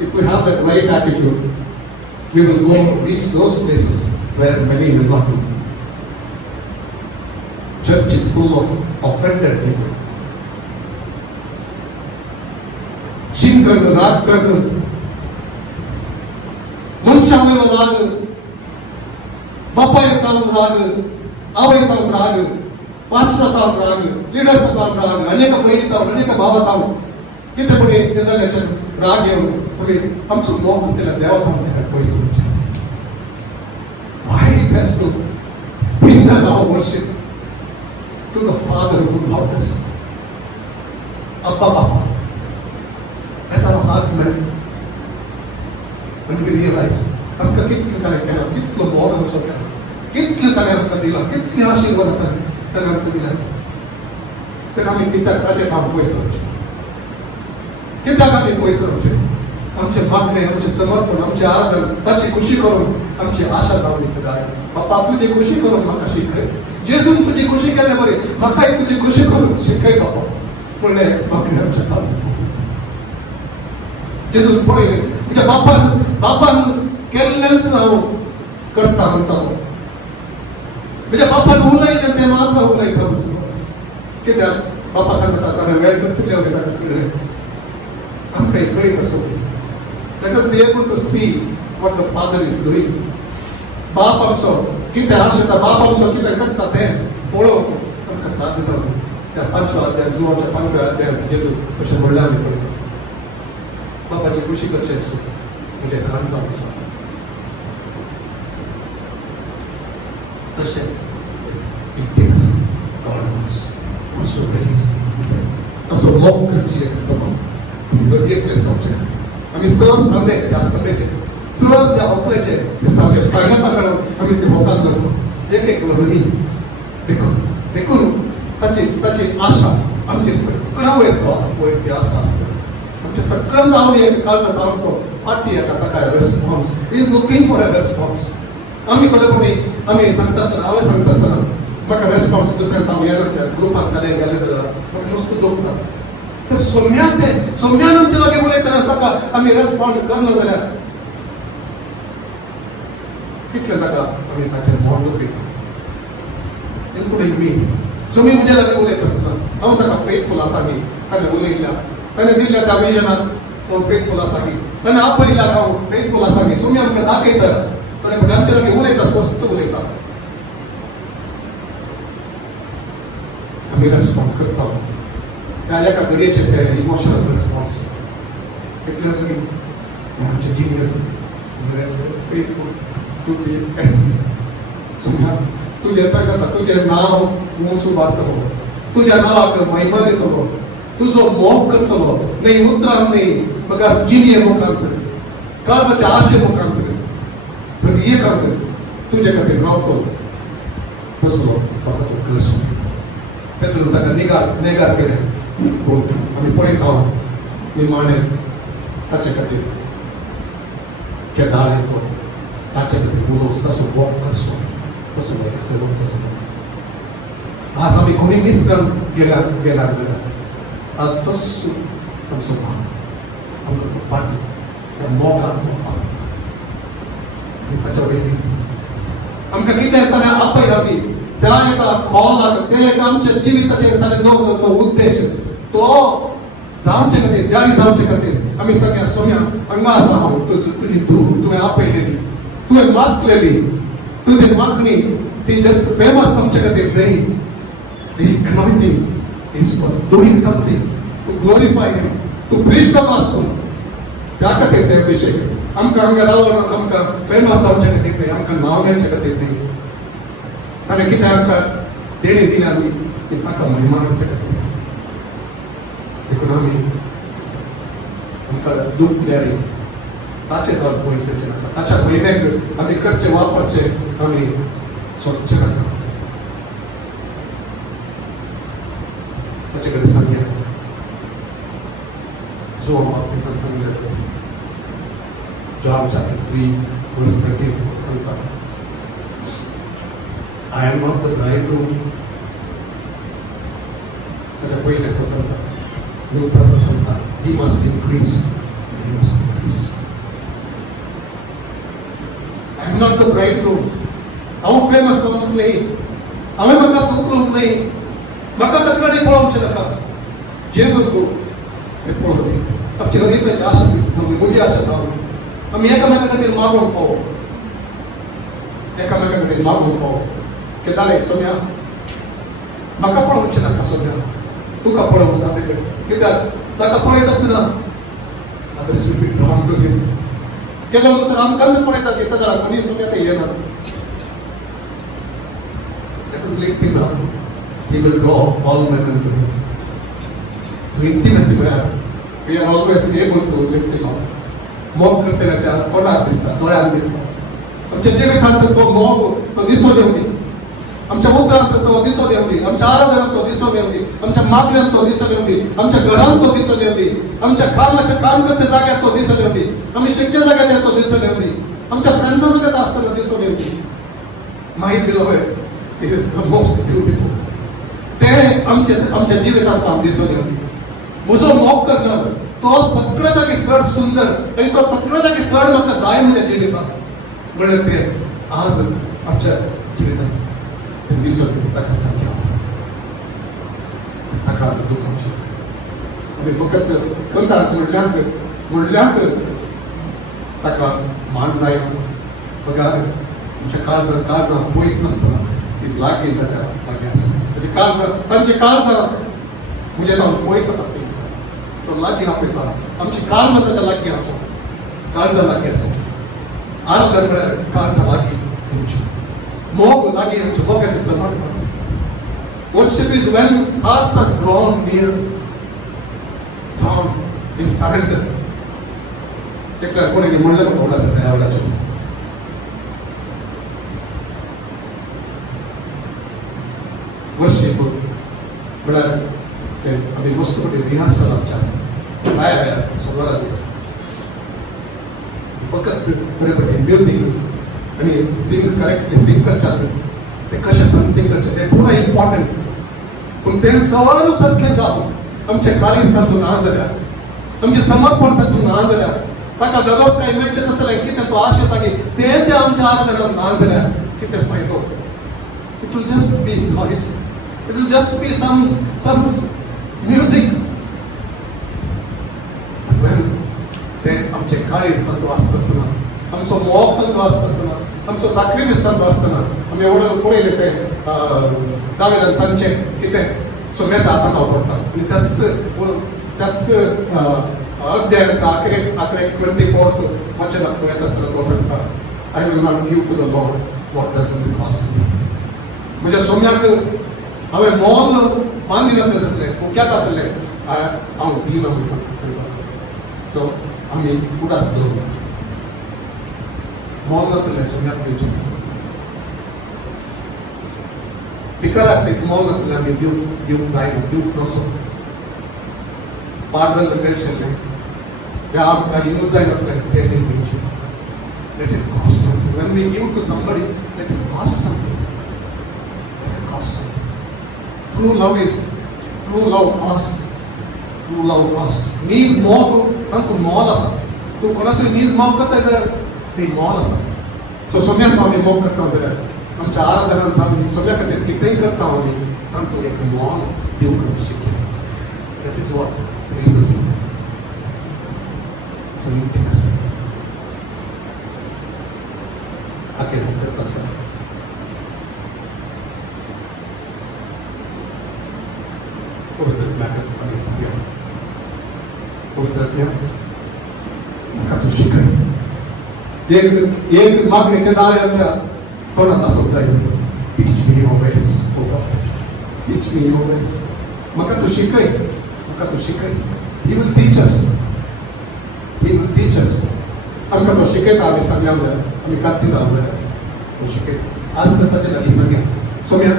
If we have that right attitude, we will go reach those places where many will not be. Church is full of offended people. शिन करणं, राग करणं, मनशावेलो राग, बापा येतावन राग, आवय येतावन राग, पास्टर येतावन राग, लिडर्स येतावन राग, अनेक भयणी येतावन, अनेक भाव येतावन कितें फुडें तें जाल्यार राग येवन फुडें आमचो मोग केला देवा थांब तेका पयस वचचें. Why it has to bring our worship to the Father who loved us? Abba Papa. Let our heart melt when we realize आमकां कितलें ताणें केलां, कितलो मोग आमचो केला, कितलें ताणें आमकां दिलां, कितलीं आशिर्वाद ताणें आमकां दिल्यां. तर आमी कित्याक ताचें काम पयस वचचें, कित्याक आमी पयस वचचें. आमचे मागणे, आमचे समर्पण, आमचे आराधन ताची खुशी करून आमची आशा जावं जाय. बापा तुजी खुशी करून म्हाका शिकय. जेजून तुजी खुशी केले बरें, म्हाकाय तुजी खुशी करून शिकय बापा म्हणलें मागणे आमच्या काळजांत. जेजून पळयलें म्हज्या बापान केल्लेंच हांव करता म्हणटालो. म्हज्या बापान उलयलें तें मात्र उलयता वचून. कित्याक बापा सांगता ताणें वेळ कसले वगैरे ताका कळ्ळें. आमकां कळीत आसूं. Let us be able to see what the Father is doing. बाप आमचो कितें आशेता, बाप आमचो कितें करता तें पळोवंक आमकां साध्य जावं. त्या 5व्या अध्यायात, जुवाच्या 5व्या अध्यायात जेजू अशें म्हणलें आमी पळयता. बापाची खुशी करचें म्हजें घाण जावं आसा. तशें intimacy God wants to raise his people. असो मोग करची एक सभा येतलें जावचें. आमी सर सांगले त्या सभेचे, सर त्या होकलेचे ते सभे सांगता मेळून आमी ते होकाल जातो. एक न्ही देखून ताची आशा आमचे सगळ्यां वयर ती आशा आसता. आमच्या सगळ्यांना हांव एक काळजांत तो पाटी येता ताका response. Is looking for a response. आमी थोडेपणी आमी सांगता आसतना, हांवें सांगता आसतना म्हाका रेस्पॉन्स दुसऱ्या हांव येता ग्रुपांत गेले जाल्यार म्हाका नुस्तें दुखता. तर सोम्यान आमचे लागीं उलयतना ताका आमी रेस्पॉन्ड करना जाल्यार कितलें ताका आमी ताचेर मोड दुखयता. including me. So मी मुझे लगे उलयत आसतना हांव ताका फेथफूल आसा न्ही ताणें उलयल्या ताणें दिल्ल्या त्या विजनात तो फेथफूल आसा न्ही ताणें आपयल्या हांव फेथफूल आसा न्ही सो मी आमकां दाखयता ताणें म्हणजे आमचे लगे उलयता स्वस्त उलयता आमी रेस्पॉन्ड करता त्या एका घडयेचे ते इमोशनल रिस्पॉन्स इतलेंच न्ही आमचे जिणेंत फेथफूल टू दी एंड समजा तुझे सांगता तुझे नाव उंच उबारतलो तुझ्या नावाक महिमा दितलो तुझो मोग करतलो नाही उतरां नाही मगर जिनिये मुखांतर काळजाच्या आशे मुखांतर पण एकांतर तुझे खातीर रावतलो तसलो फकत करसो तेतून ताका नेगार केलें पूण आमी पळयता निमाणें ताचे खातीर केदार येतो ताचे खातीर उलोवस तसो वॉक करसो तसो एक सेवक तसो आज आमी कोणी निसरण गेल्यार आज तसो आमचो भाव आमकां तो पाटी त्या मोगान आनी ताच्या वयल्यान आमकां कितें ताणें आपयला बी त्या एका कॉलाक त्या एका आमच्या जिविताचेर ताणें दवरलो तो उद्देश तो जावचे खातीर जारी जावचे खातीर आमी सगळ्या सोम्या हांगा आसा हांव तुवें आपयलेली तुवें मागलेली तुझी मागणी ती जस्ट फेमस आमचे खातीर न्ही the anointing is doing something to glorify him to preach the gospel त्या खातीर ते अभिषेक आमकां हांगा रावन आमकां फेमस जावचे खातीर न्ही आमकां नांव घेवचे खातीर न्ही ताणें कितें आमकां देणी दिल्या न्ही ती ताका महिमा हाडचे खातीर देखून आमी आमकां दूख दिल्यारी ताचे द्वार पयशेचे नाका ताच्या महिमेक आमी करचे वापरचे आमी सोदचे नाका ताचे कडेन सांगया जो बाप्तिसान सांगलें John chapter 3 verse 13 सांगता I am not the bridegroom ताच्या पयले तो सांगता न्यू तो सांगता he must increase he must decrease I am not the bridegroom हांव फेमस जावंक न्ही हांवें म्हाका सोदूंक न्ही म्हाका सगळ्यांनी पळोवचें नाका जेजू तूं हें पळोवन दी आमची गरीबाची आशा समज म्हजी आशा जावन आमी एकामेका खातीर मागूंक फावो एकामेका खातीर मागूंक फावो केदारे सोम्या म्हाका पळोवचें नाका सोम्या तुका पळोवंक जाय कित्याक ताका पळयत आसतना आतां दिस बी ड्रॉन टू हिम केदो नुसार आमकां पळयता की ताच्या कोणी सोम्या ते येना Let us lift him up. He will draw all men unto him. So intimacy where we are always able to lift him up. मोग करते राहच्या तोंडार दिसता दोळ्यार दिसता आमच्या जिवितांत तो मोग तो दिसून येवंदी आमच्या उतरांत तो दिसून येवंदी आमच्या आराधनांत तो दिसून येवंदी आमच्या मागण्यांत तो दिसून येवंदी आमच्या घरांत तो दिसून येवंदी आमच्या कामाच्या काम करच्या जाग्यार तो दिसून येवंदी आमी शिकच्या जाग्याचेर तो दिसून येवंदी आमच्या फ्रेंड्सां जगत आसतना दिसून येवंदी my beloved it is the most beautiful ते आमच्या जिवितांत आम दिसून येवंदी म्हजो मोग करणार तो सगळ्या जागी चड सुंदर आणि तो सगळ्या जागी चड म्हाका जाय म्हज्या जिवितांत म्हणल्यार ते आज आमच्या जिवितांत ते दिसून ताका संख्या आसा ताका दूख आमचें आमी फकत म्हणटात म्हणल्याक ताका मान जायना पगार आमच्या काळजां पयस नासतना ती लागीं ताच्या लागीं आसा म्हणजे तांचे काळजां म्हणजे तांव पयस आसा तो लागीं आपयता आमची काळजां ताच्या लागीं आसो काळजां लागीं आसो आराधन म्हळ्यार काळजां लागीं आमची मोग लागीं आमच्या मोगाचें समर्पण Worship is when hearts are drawn near, drawn in surrender. एकल्यार कोणी म्हणलें म्हाका व्हडा आसा त्या आवडाचें वर्शिप म्हळ्यार ते आमी मस्त पटी रिहर्सल आमचे आसता भायर आसता सोमारा दीस फकत बरे पटी म्युजीक आनी सिंग करेक्टली सिंग करतात ते कशें सिंग करचें तें पुरो इम्पॉर्टंट पूण तें सर्व सारकें जावं आमचें काळीज तातूंत ना जाल्यार आमचें समर्पण तातूंत ना जाल्यार ताका वेवस्थाय मेळचें तसलें कितें तो आशेता की तें आमच्या आराधनांत ना जाल्यार कितें फायदो It will just be noise. It will just be some music. When ते आमचे कार्य असतात तो असत असताना, आमचो मोग तो असत असताना, आमचो साक्रिफिस तो असताना, आम्ही एवढं पळयले ते दाविदान सांगचे कितें सोम्याच्या हातान वापरता आनी त्याच अध्यायात आखरे 24th वचनात येत असताना तो सांगता, I will not give to the Lord what doesn't cost me. म्हणजे सोम्याक हांवें मोल बांदिना तसलें फुक्याक आसलें हांव दिना म्हणून सांगता. सो आमी उदास दवरना, मोल नातलें सोम्याक दिवचें. पिकाराक एक मोल नातलें आमी दिवंक जायना, दिवंक नसो. पाड जाल्लें मेळशिल्लें तें आमकां यूज जायनातलें तें दिवचें. Let it cost something. When we give to somebody, let it cost something. Let it cost something. True love costs. True love costs. नीज मोग तांकां मोल आसा. तूं कोणासूय नीज मोग करता जाल्यार ती मोल आसा. सो सोम्या स्वामी मोग करता जाल्यार आमच्या आराधनांत आमी सोम्या खातीर कितेंय करता आमी तांकां एक मोल दिवंक शिकया. That is what Jesus said. So intimacy. आखिर करत असताना पवित्र सांगया, पवित्र म्हाका तूं शिकय. एक मागणी केन्ना आमच्या तोंडांत आसूंक जाय. Teach me your ways, oh God, teach me your ways. म्हाका तूं शिकय, म्हाका तूं शिकय. He will teach us, he will teach us. आमकां तो शिकयता, आमी सांगया जाल्यार आमी कात दिता जाल्यार तो शिकयता. आज तर ताचे लागीं सांगया सोम्या,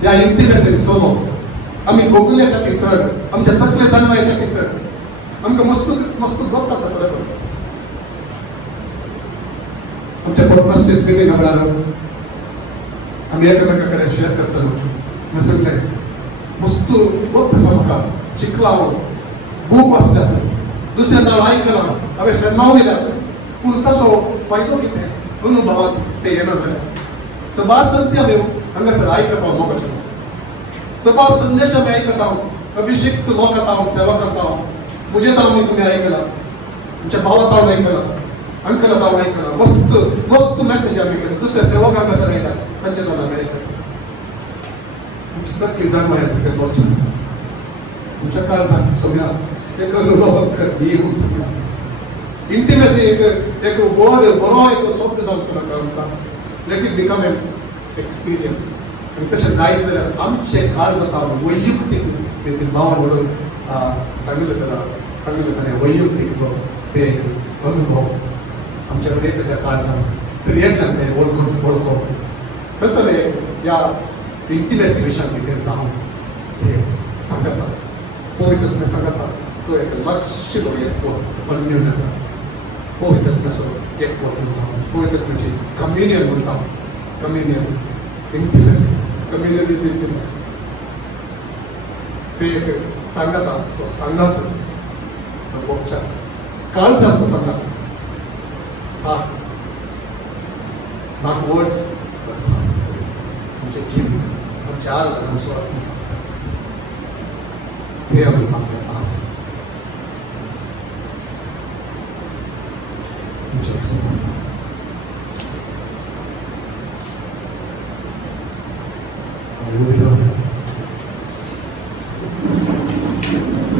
ह्या इंटिमेसीन सोलो आमी गोगुल्याच्या किसड, आमच्या तकले जाणवायच्या किसड आमकां मस्त गोत आसा बरोबर. आमच्या पर्पस्टीस मिटींगा वेळार आमी एकामेका कडेन शेअर करतालो. हांवें सांगलें मस्त गोत आसा म्हाका, शिकला हांव, बूक वाचल्यात, दुसऱ्यांदा हांव आयकलां, हांवें शर्माव दिल्यात, पूण ताचो फायदो कितें अनुभवांत ते येना जाल्यार. सबार संती आमी हांगासर आयकता मोगाचें, सबार संदेश आमी आयकता, अभिषेक लोक येता, सेवा करता. म्हजे तावणी तुमी आयकला, तुमच्या भावा तावण आयकला, अंकला तावण आयकला, मस्त मॅसेज आमी केला. दुसऱ्या सेवक हांगासर आयला, तांचे तावण आमी आयकता. तुमची तकली जाणवाय ते बोरचें. तुमच्या काळ सांगता सोम्या एक अनुभव येवंक सांगता. इंटिमेसी एक वर्ड बरो एक शब्द जावचो नाका आमकां. Let it become an experience. आनी तशें जायत जाल्यार आमचे काळ जाता वैयक्तीक तेतून भावान म्हणून सांगिल्लें ताणें वैयक्तीक ते अनुभव आमच्या कडेन तेच्या काळ सांगता. तरी येता तें वळखोवप तसलें ह्या इंटिमेसी विशयान कितें जावं ते सांगता. पवित्र सांगता तो एक लक्षिलो एक परम्यून येता. पवित्र एक पवित्र कम्युनियन म्हणटा. Communion intimacy. Communion is intimacy. ते एक सांगता तो सांगत उपचार काळज असं सांगता. not words but आमचे जीवन, आमचे आराधना, आमचो आत्मा ते आमी मागता. आज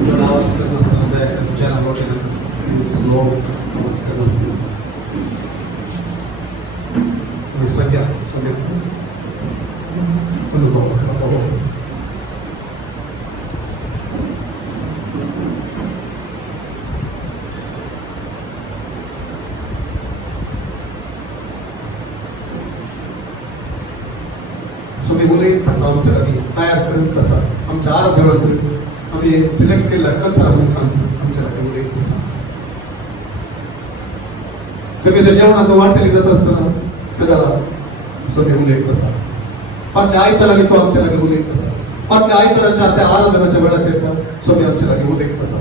जर आवाज करना असता तुझ्या नावाचे स्लो आवाज करना असता सगळ्या अनुभव मी उलयत आसा आमच्या लागीं तयार करीत आसा. आमच्या आराधनांत आमी सिलेक्ट केल्ल्या कंथरा मुखान आमच्या लागीं उलयत आसा. सगळ्याच्या जेवणात वांटणी जाता आसतना तेका सगळे उलयत आसा. फाटल्या आयतारांनी तो आमच्या लागीं उलयत आसा. फाटल्या आयताराच्या त्या आराधनाच्या वेळाचेर सगळे आमच्या लागीं उलयत आसा.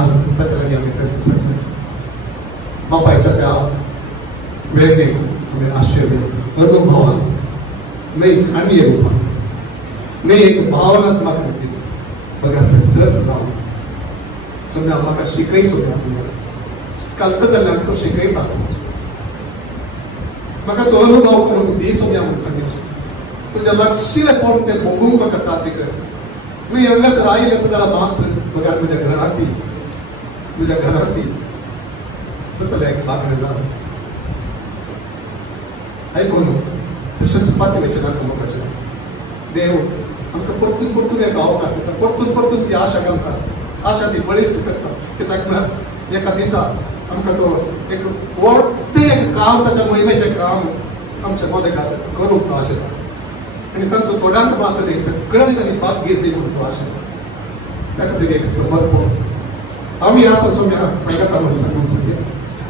आज ताच्या लागीं आमी तांचे सांगले बापायच्या त्या प्रेमे आम्ही आश्चर्य अनुभवान नाही खाणी रूपात नाही एक भावनात्मक रीती बघा सत जाऊन समजा म्हाका शिकय सुद्धा कालत जाल्यार तो शिकयता म्हाका तो अनुभव करूंक दी समजा म्हणून सांगितलं तुझ्या लक्षील कोण ते बघूंक म्हाका साध्य कर मी हांगासर आयले तुला मात्र बघा तुझ्या घरांत तसं एक बातम्या जावन आयकून तशेंच पाठीवेचे नाका म्हाका देव आमकां परतून परतून एक अवकाश दिता परतून ती आशा घालता आशा ती बळिश्ट करता कित्याक म्हळ्यार एका दिसा आमकां तो एक व्हडलें एक काम ताच्या महिमेचें काम आमच्या मदें करूंक तो आशिल्लो आनी तातूंत थोड्यांक मात्र न्ही सगळ्यांनी तांणी भाग्य जाय म्हणून तो आशिल्लो त्या खातीर एक समर्पण आमी आसा सोम्या सांगता म्हणून सांगून सांगया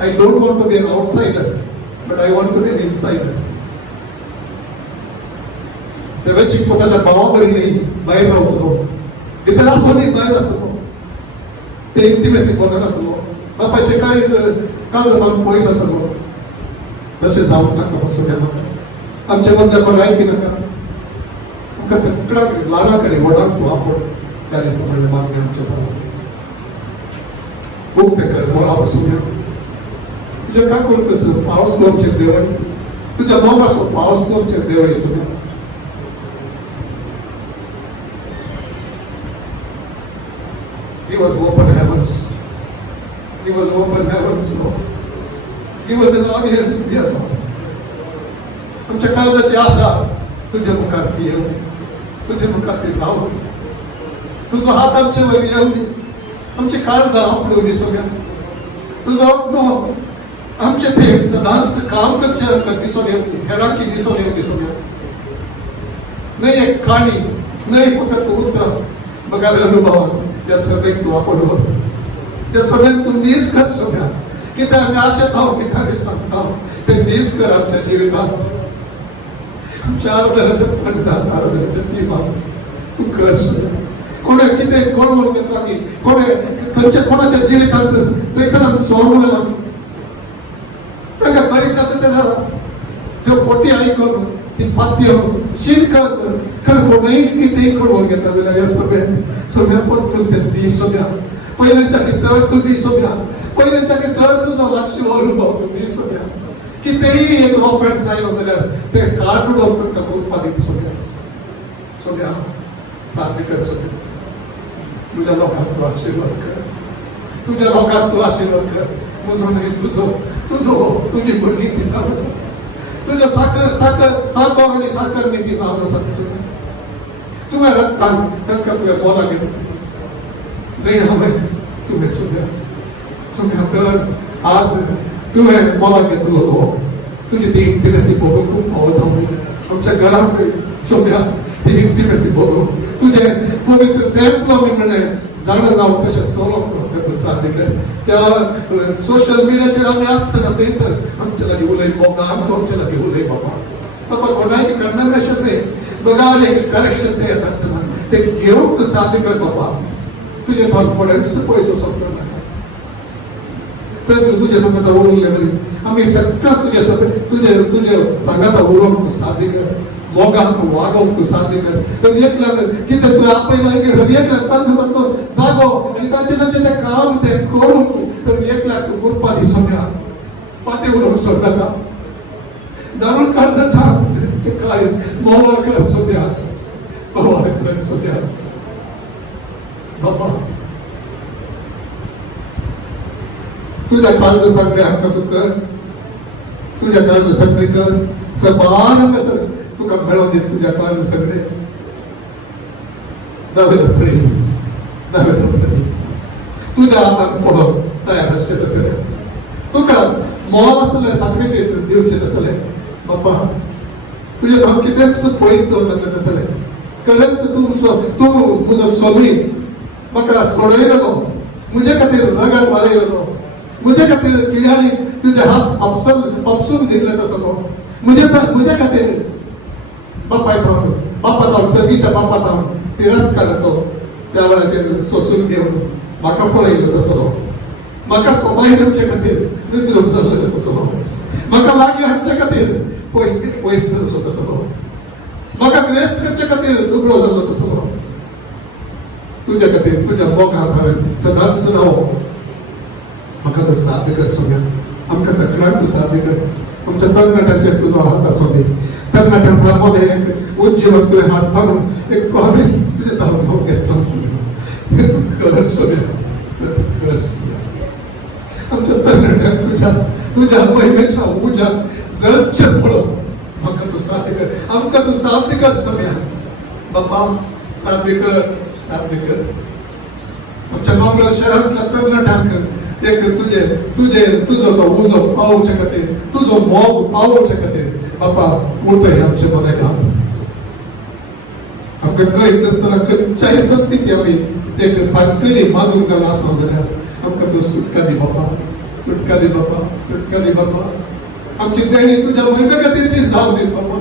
I don't want to be an outsider but I want to be an insider देवाची पोताच्या भावा बरी नाही भायर रावतलो भितर आसलो न्ही भायर आसतलो ते इंटिमेसी बगनातलो बापायचे काळीज जावन पयस आसलो तशें जावंक नाका सोम्या आमचे मदल्या कोण आयकी नाका आमकां सगळ्यांक ल्हानाक आनी व्हडांक तूं आपोड त्या दिसा म्हणलें मागणी आमच्या जावन खूब ते कर मोळा बसून तुझ्या काकून तसो पावस तुमचेर देवय तुझ्या मोगासो पावस तुमचेर देवय Saumya He was open heavens. He was open heavens, Lord. He was an audience, dear Lord. आमच्या काळजाची आशा तुझ्या मुखार ती येऊ तुझ्या मुखार ती राहू तुझा हात आमच्या वयर येऊ दी आमचे काळजा आपलवली सोम्या तुझो आत्मो आमचे थंय सदांच काम करचे आमकां दिसून येऊ हेरांकी दिसून येऊ दी सोम्या नाही एक काणी नाही फकत उतरां बघा अनुभवान या सगळ्यांक तू आपलो या सगळ्यांक तू नीस कर सोम्या कितें आमी आशेत आहोत कितें आमी सांगता ते नीस कर आमच्या जिवितांत आमच्या आराधनाच्या पंडात आराधनाच्या टिमांत तू कर सोम्या कोणे कितें कोण म्हणून घेतला आमी कोणे खंयच्या कोणाच्या जिवितांत सैतानान सोडून गेला तांकां कळीत जाता तेन्ना ज्यो फोटी आयकून ती पात्यो शिणकर खंय कोणूय कितेंय कळोवन घेता जाल्यार हे सोम्या परतून ते दी सोम्या पयलींच्या सर तूं दी सोम्या पयलींच्या सर तुजो लक्ष अनुभव तूं दी सोम्या कितेंय एक ऑफेन्स आयलो जाल्यार ते काडून ताका उत्पादीत सोम्या साध्य कर सोम्या तुझ्या लोकांक तूं आशिर्वाद कर तुझ्या लोकांक तूं आशिर्वाद कर म्हजो न्ही तुजी भुरगीं ती जावं तुझ्या साखर आणि साखर नीती जावन आसा तुवें रक्तान तांकां तुवें बोला घेतली नाही हांवें तुवें सोम्या कर आज तुवें बोला घेतलो लोक तुजी ती इंटिमेसी बघून खूब फावो जावन आमच्या घरांत सोम्या ती इंटिमेसी बघून तुजें पवित्र तेंपलो आमी म्हणलें जाणा जावन कशें सोरोप तूं साध्य कर त्या सोशल मिडियाचेर आमी आसतना थंयसर आमचे लागीं उलय बोगा आमकां आमचे लागीं उलय बाबा कोणाय कंडमनेशन न्ही बघा एक करेक्शन ते येता आसतना ते घेवंक तूं साध्य कर बाबा तुजे कॉन्फिडन्स पयसो सोंपचो नाका पेद्र तुजे सांगता उरले बरी आमी सगळ्यांक तुजे सांगता उरोवंक तूं साध्य कर मोगांक वागोवंक तूं साध्य कर तर एकल्यान कितें तुवें आपयलां एकल्यान तांचो जागो आनी तांचे तें काम तें करूंक तर एकल्याक तूं करपा दी सोम्या पाटे उरोवंक सोडनाका दारूण काळजाच्या तुजें काळीज मोवा कर सोम्या बाबा तुझ्या काळज सगळे हक्क तू कर तुझ्या काळज सगळे कर सबान कसं तुका मेळोवन दीत तुझ्या काळज सगळे दावेद प्रेम तुझ्या हातान पळोवप तयार आसचे तसले तुका मोल आसले सॅक्रिफायस दिवचे तसले बाबा तुझे हांव कितेंच पयस दवरनासले तसले खरेंच तूं म्हजो स्वामी म्हाका सोडयलो म्हजे खातीर रगत मारयलो म्हजे खातीर किड्यांनी तुझे हात आपसून दिल्ले तसलो म्हजे खातीर बापा जावन सर्गीच्या बापा जावन तिरस्कार तो त्या वेळाचेर सोसून घेवन म्हाका पळयलो तसलो म्हाका सोमाय दिवचे खातीर विद्रूप जाल्लो तसलो म्हाका लागीं हाडचे खातीर पयस सरलो तसलो, म्हाका क्रेस्त करचे खातीर दुबळो जाल्लो तसलो, तुझ्या खातीर तुझ्या मोगार हांवें सदांच रावो. म्हाका तूं साध्य कर सोम्या, आमकां सगळ्यांक तूं साध्य कर. आमच्या तरणाट्यांचेर तुजो हात आसूं दी. तरणाट्यांमध्ये एक उज्जीवन तुवें हात थांबून एक प्रॉमिस तुजे तारून हांव घेतलो सोम्या. तें तूं कर सोम्या, तें तूं कर सोम्या. आमच्या तरणाट्यांक तुझ्या महिमेच्या उज्यान जगचें पळोवन म्हाका तूं साध्य कर, आमकां तूं साध्य कर सोम्या. बापा साध्य कर, साध्य कर. आमच्या मंगळ शहरांतल्या तरणाट्यांक एक तुजो तो उजो पावोवचे खातीर, तुजो मोग पावोवचे खातीर बापा उठय आमचे मनाक घाल. आमकां कळीत नासतना खंयच्याय संगतींत आमी एक सांकळी मागूंक गेलो आसलो जाल्यार आमकां तूं सुटका दी बापा, सुटका दी बापा, सुटका दी बापा. आमची देणी तुज्या महिमे खातीर ती जावं दी बापा.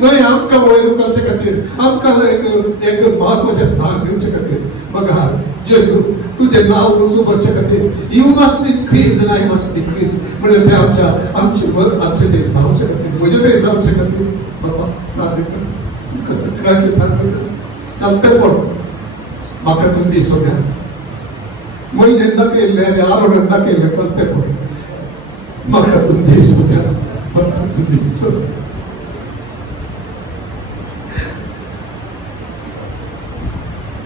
न्हय आमकां वयर करचे खातीर, आमकां एक म्हत्वाचें स्थान दिवचे खातीर. बघा जेजू तुझे नाव उंच करचे खातीर you must increase end I must decrease म्हणजे ते आमचे ते जावचे खातीर, म्हजे ते जावचे खातीर बापा साध्य कर. तुका सगळ्यांक साध्य कर. चलते पड म्हाका तूं दी सोम्या. मैं जेन्ना केल्लें आनी हांव जेन्ना केल्लें करते पड म्हाका तूं दी सोम्या, म्हाका तूं दी सोम्या.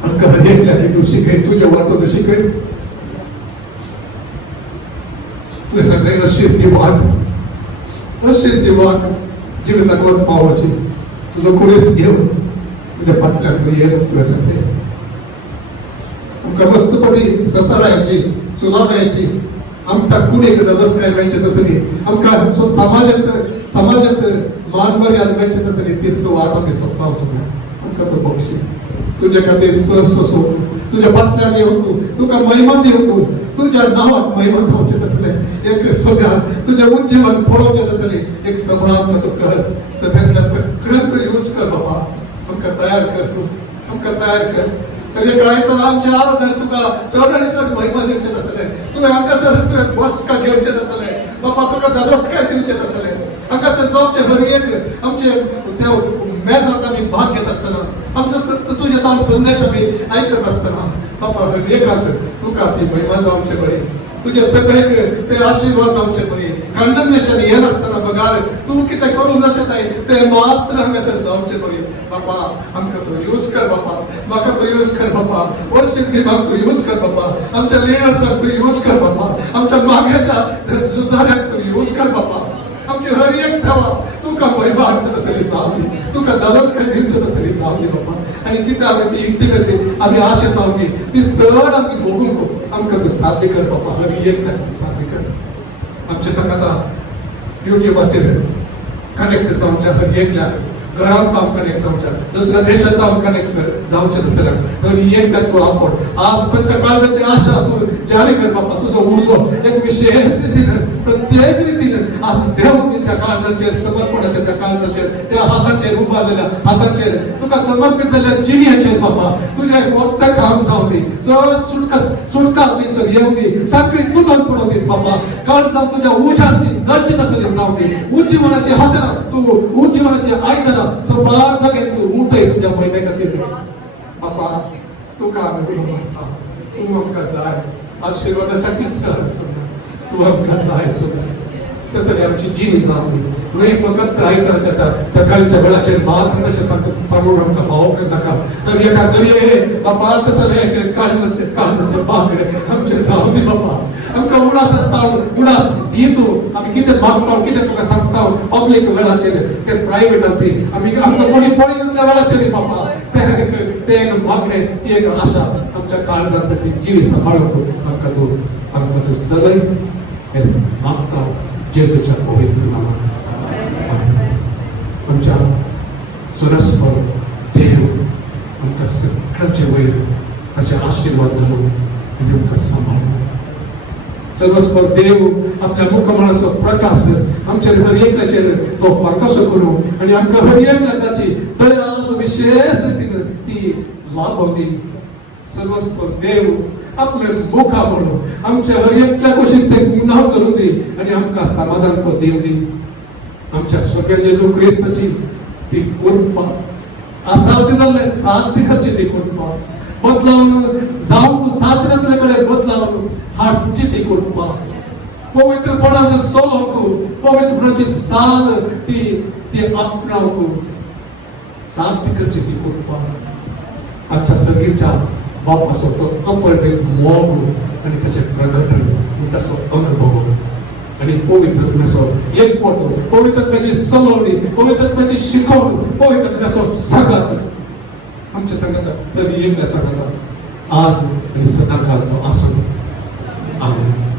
आमकां हरएकल्याक तूं शिकय, तुज्या वाटून शिकय. तुवें सगळें अशीर ती वाट, अशीर ती वाट जिविताक वर पावोवची. तुजो कुडीस घेवन तुज्या फाटल्यान तूं ये तुवें सांगलें. आमकां मस्तपणी ससारायची, सुलावायची, आमकां कुडीक ददस्काय मेळचे तसली, आमकां समाजांत मान मर्यादा मेळचे तसली तीच वाट आमी सोदपाक सोदना. आमकां तो बक्षी तुझे खातीर सोसो, तुझ्या फाटल्यान येवंक, तुका महिमा दिवंक, तुझ्या नांवाक महिमा जावचे तसलें एक सोम्या तुजें उज्जीवन पळोवचें तसलें एक सभा आमकां तूं कर. सगळ्यांतल्या सगळ्यांक तूं यूज कर बापा. आमकां तयार कर तूं, आमकां तयार कर. ताजे कांय तर आमच्या आराधन तुका चड आनी चड महिमा दिवचें तसलें, तुवें हांगासर तुवें बसका घेवचें तसलें बापा, तुका दादोसकाय दिवचें तसलें. हांगासर जावचें हर एक आमचे त्या मेजांत आमी भाग घेत आसतना, आमचो तुजे तावन संदेश आमी आयकत आसतना बापा हर एकाक तुका ती महिमा जावचें बरी, तुजे सगळेक ते आशिर्वाद जावचे बरी. कंडमनेशन हें नासतना बगार तूं कितें करूंक जशें तें मात्र हांगासर जावचें बरी. बापा आमकां तूं यूज कर बापा, म्हाका तूं यूज कर बापा. वर्शीप टिमाक तूं यूज कर बापा, आमच्या लिडर्साक तूं यूज कर बापा, आमच्या मागण्याच्या झुजाऱ्याक तूं यूज कर बापा. आमची हर एक सेवा तुका महिमा हाडचे तसली जावली, तुका दादोसकाय दिवचे तसली जावली बापा. आनी कितें आमी ती इंटिमेसी आमी आशा पावली ती चड आमी भोगूंक आमकां तूं साध्य कर बापा. हर एक तूं साध्य कर. आमच्या सांगाता युट्यूबाचेर कनेक्ट जावच्या हर एकल्याक, घरांत हांव कनेक्ट जावच्या, दुसऱ्या देशांत हांव कनेक्ट जावचें दुसऱ्याक हर एकल्याक तूं आपड. आज खंयच्या काळजाची आशा तूं जारी कर बापा. तुजो उर्सो एक विशेष रितीन प्रत्येक रितीन आज देव त्या काळजाचेर समर्पणाचेर, त्या काळजाचेर, त्या हाताचेर उबारलेल्या हाताचेर, तुका समर्पित जाल्ल्या जिणयाचेर बापा तुजें वखद काम जावं दी. चड सुटका थंयसर येवं दी, साखळी तुटून पडोवं दी बापा. काळजां तुज्या उज्यान ती जडची तसली जावं दी. उज्जीवनाची हातरां तूं, उज्जीवनाची आयदनां सबार जाग्यार तूं उठय तुज्या महिमे खातीर बापा. तुका आमी मागता, तूं आमकां जाय आशिर्वादाच्या किस्सार सोम्या, तूं आमकां जाय सोम्या. तसली आमची जिणी जावं दी. न्हय फकत आयतारच्या सकाळच्या वेळाचेर मात्र तशें सांगून आमकां फावो करनाका. आनी एका घडये बापा तसले काळजाचे पांगडे आमचे जावं दी बापा. आमकां उडास दी तूं. आमी कितें मागता, कितें तुका सांगता पब्लीक वेळाचेर, ते प्रायवेटान ती आमी आमकां कोणी पळयनातल्या वेळाचेर बापा ते एक मागणें, ती एक आशा आमच्या काळजांत ती जीव सांबाळूंक आमकां तूं सगळें मागता जेजूच्या पवित्र नांवान. आमच्या सुरस्पर देव आमकां सगळ्यांचे वयर ताचे आशिर्वाद घालून आनी आमकां सांबाळून. सर्वस्पर देव आपल्या मुखमळाचो प्रकाश आमचेर हर एकल्याचेर तो प्रकाश करूं आनी आमकां हर एकल्याक ताची दया विशेष रितीन ती लाभोवन दी. सर्वस्पर देव आपले मुखा म्हणून आमच्या हर एकल्या कुशीक ते गुन्हाव करून दी आनी आमकां समाधान तो देव दी. आमच्या सगळ्या जेजू क्रिस्ताची ती कृपा असाल ती जाल्ले साध्य करची ती कृपा बदलावून जाऊन साधनातल्याकडे बदलावून हाडची ती कृपा पवित्रपणाचं सोलोकू पवित्रपणाची साल ती आपणावकू साध्य करची ती कृपा आमच्या सगळीच्या बापा सोबतो अपरतेत मोगू आणि त्याचे प्रकटन तसो अनुभव आणि पवित्रत्म्याचो एकवटो पवित्रत्म्याची सलोवणी पवित्रत्म्याची शिकवण पवित्रत्म्याचो संगत आमच्या संगतात तरी एकल्या संगतात आज आणि सदाकाळ तो आसून आमेन.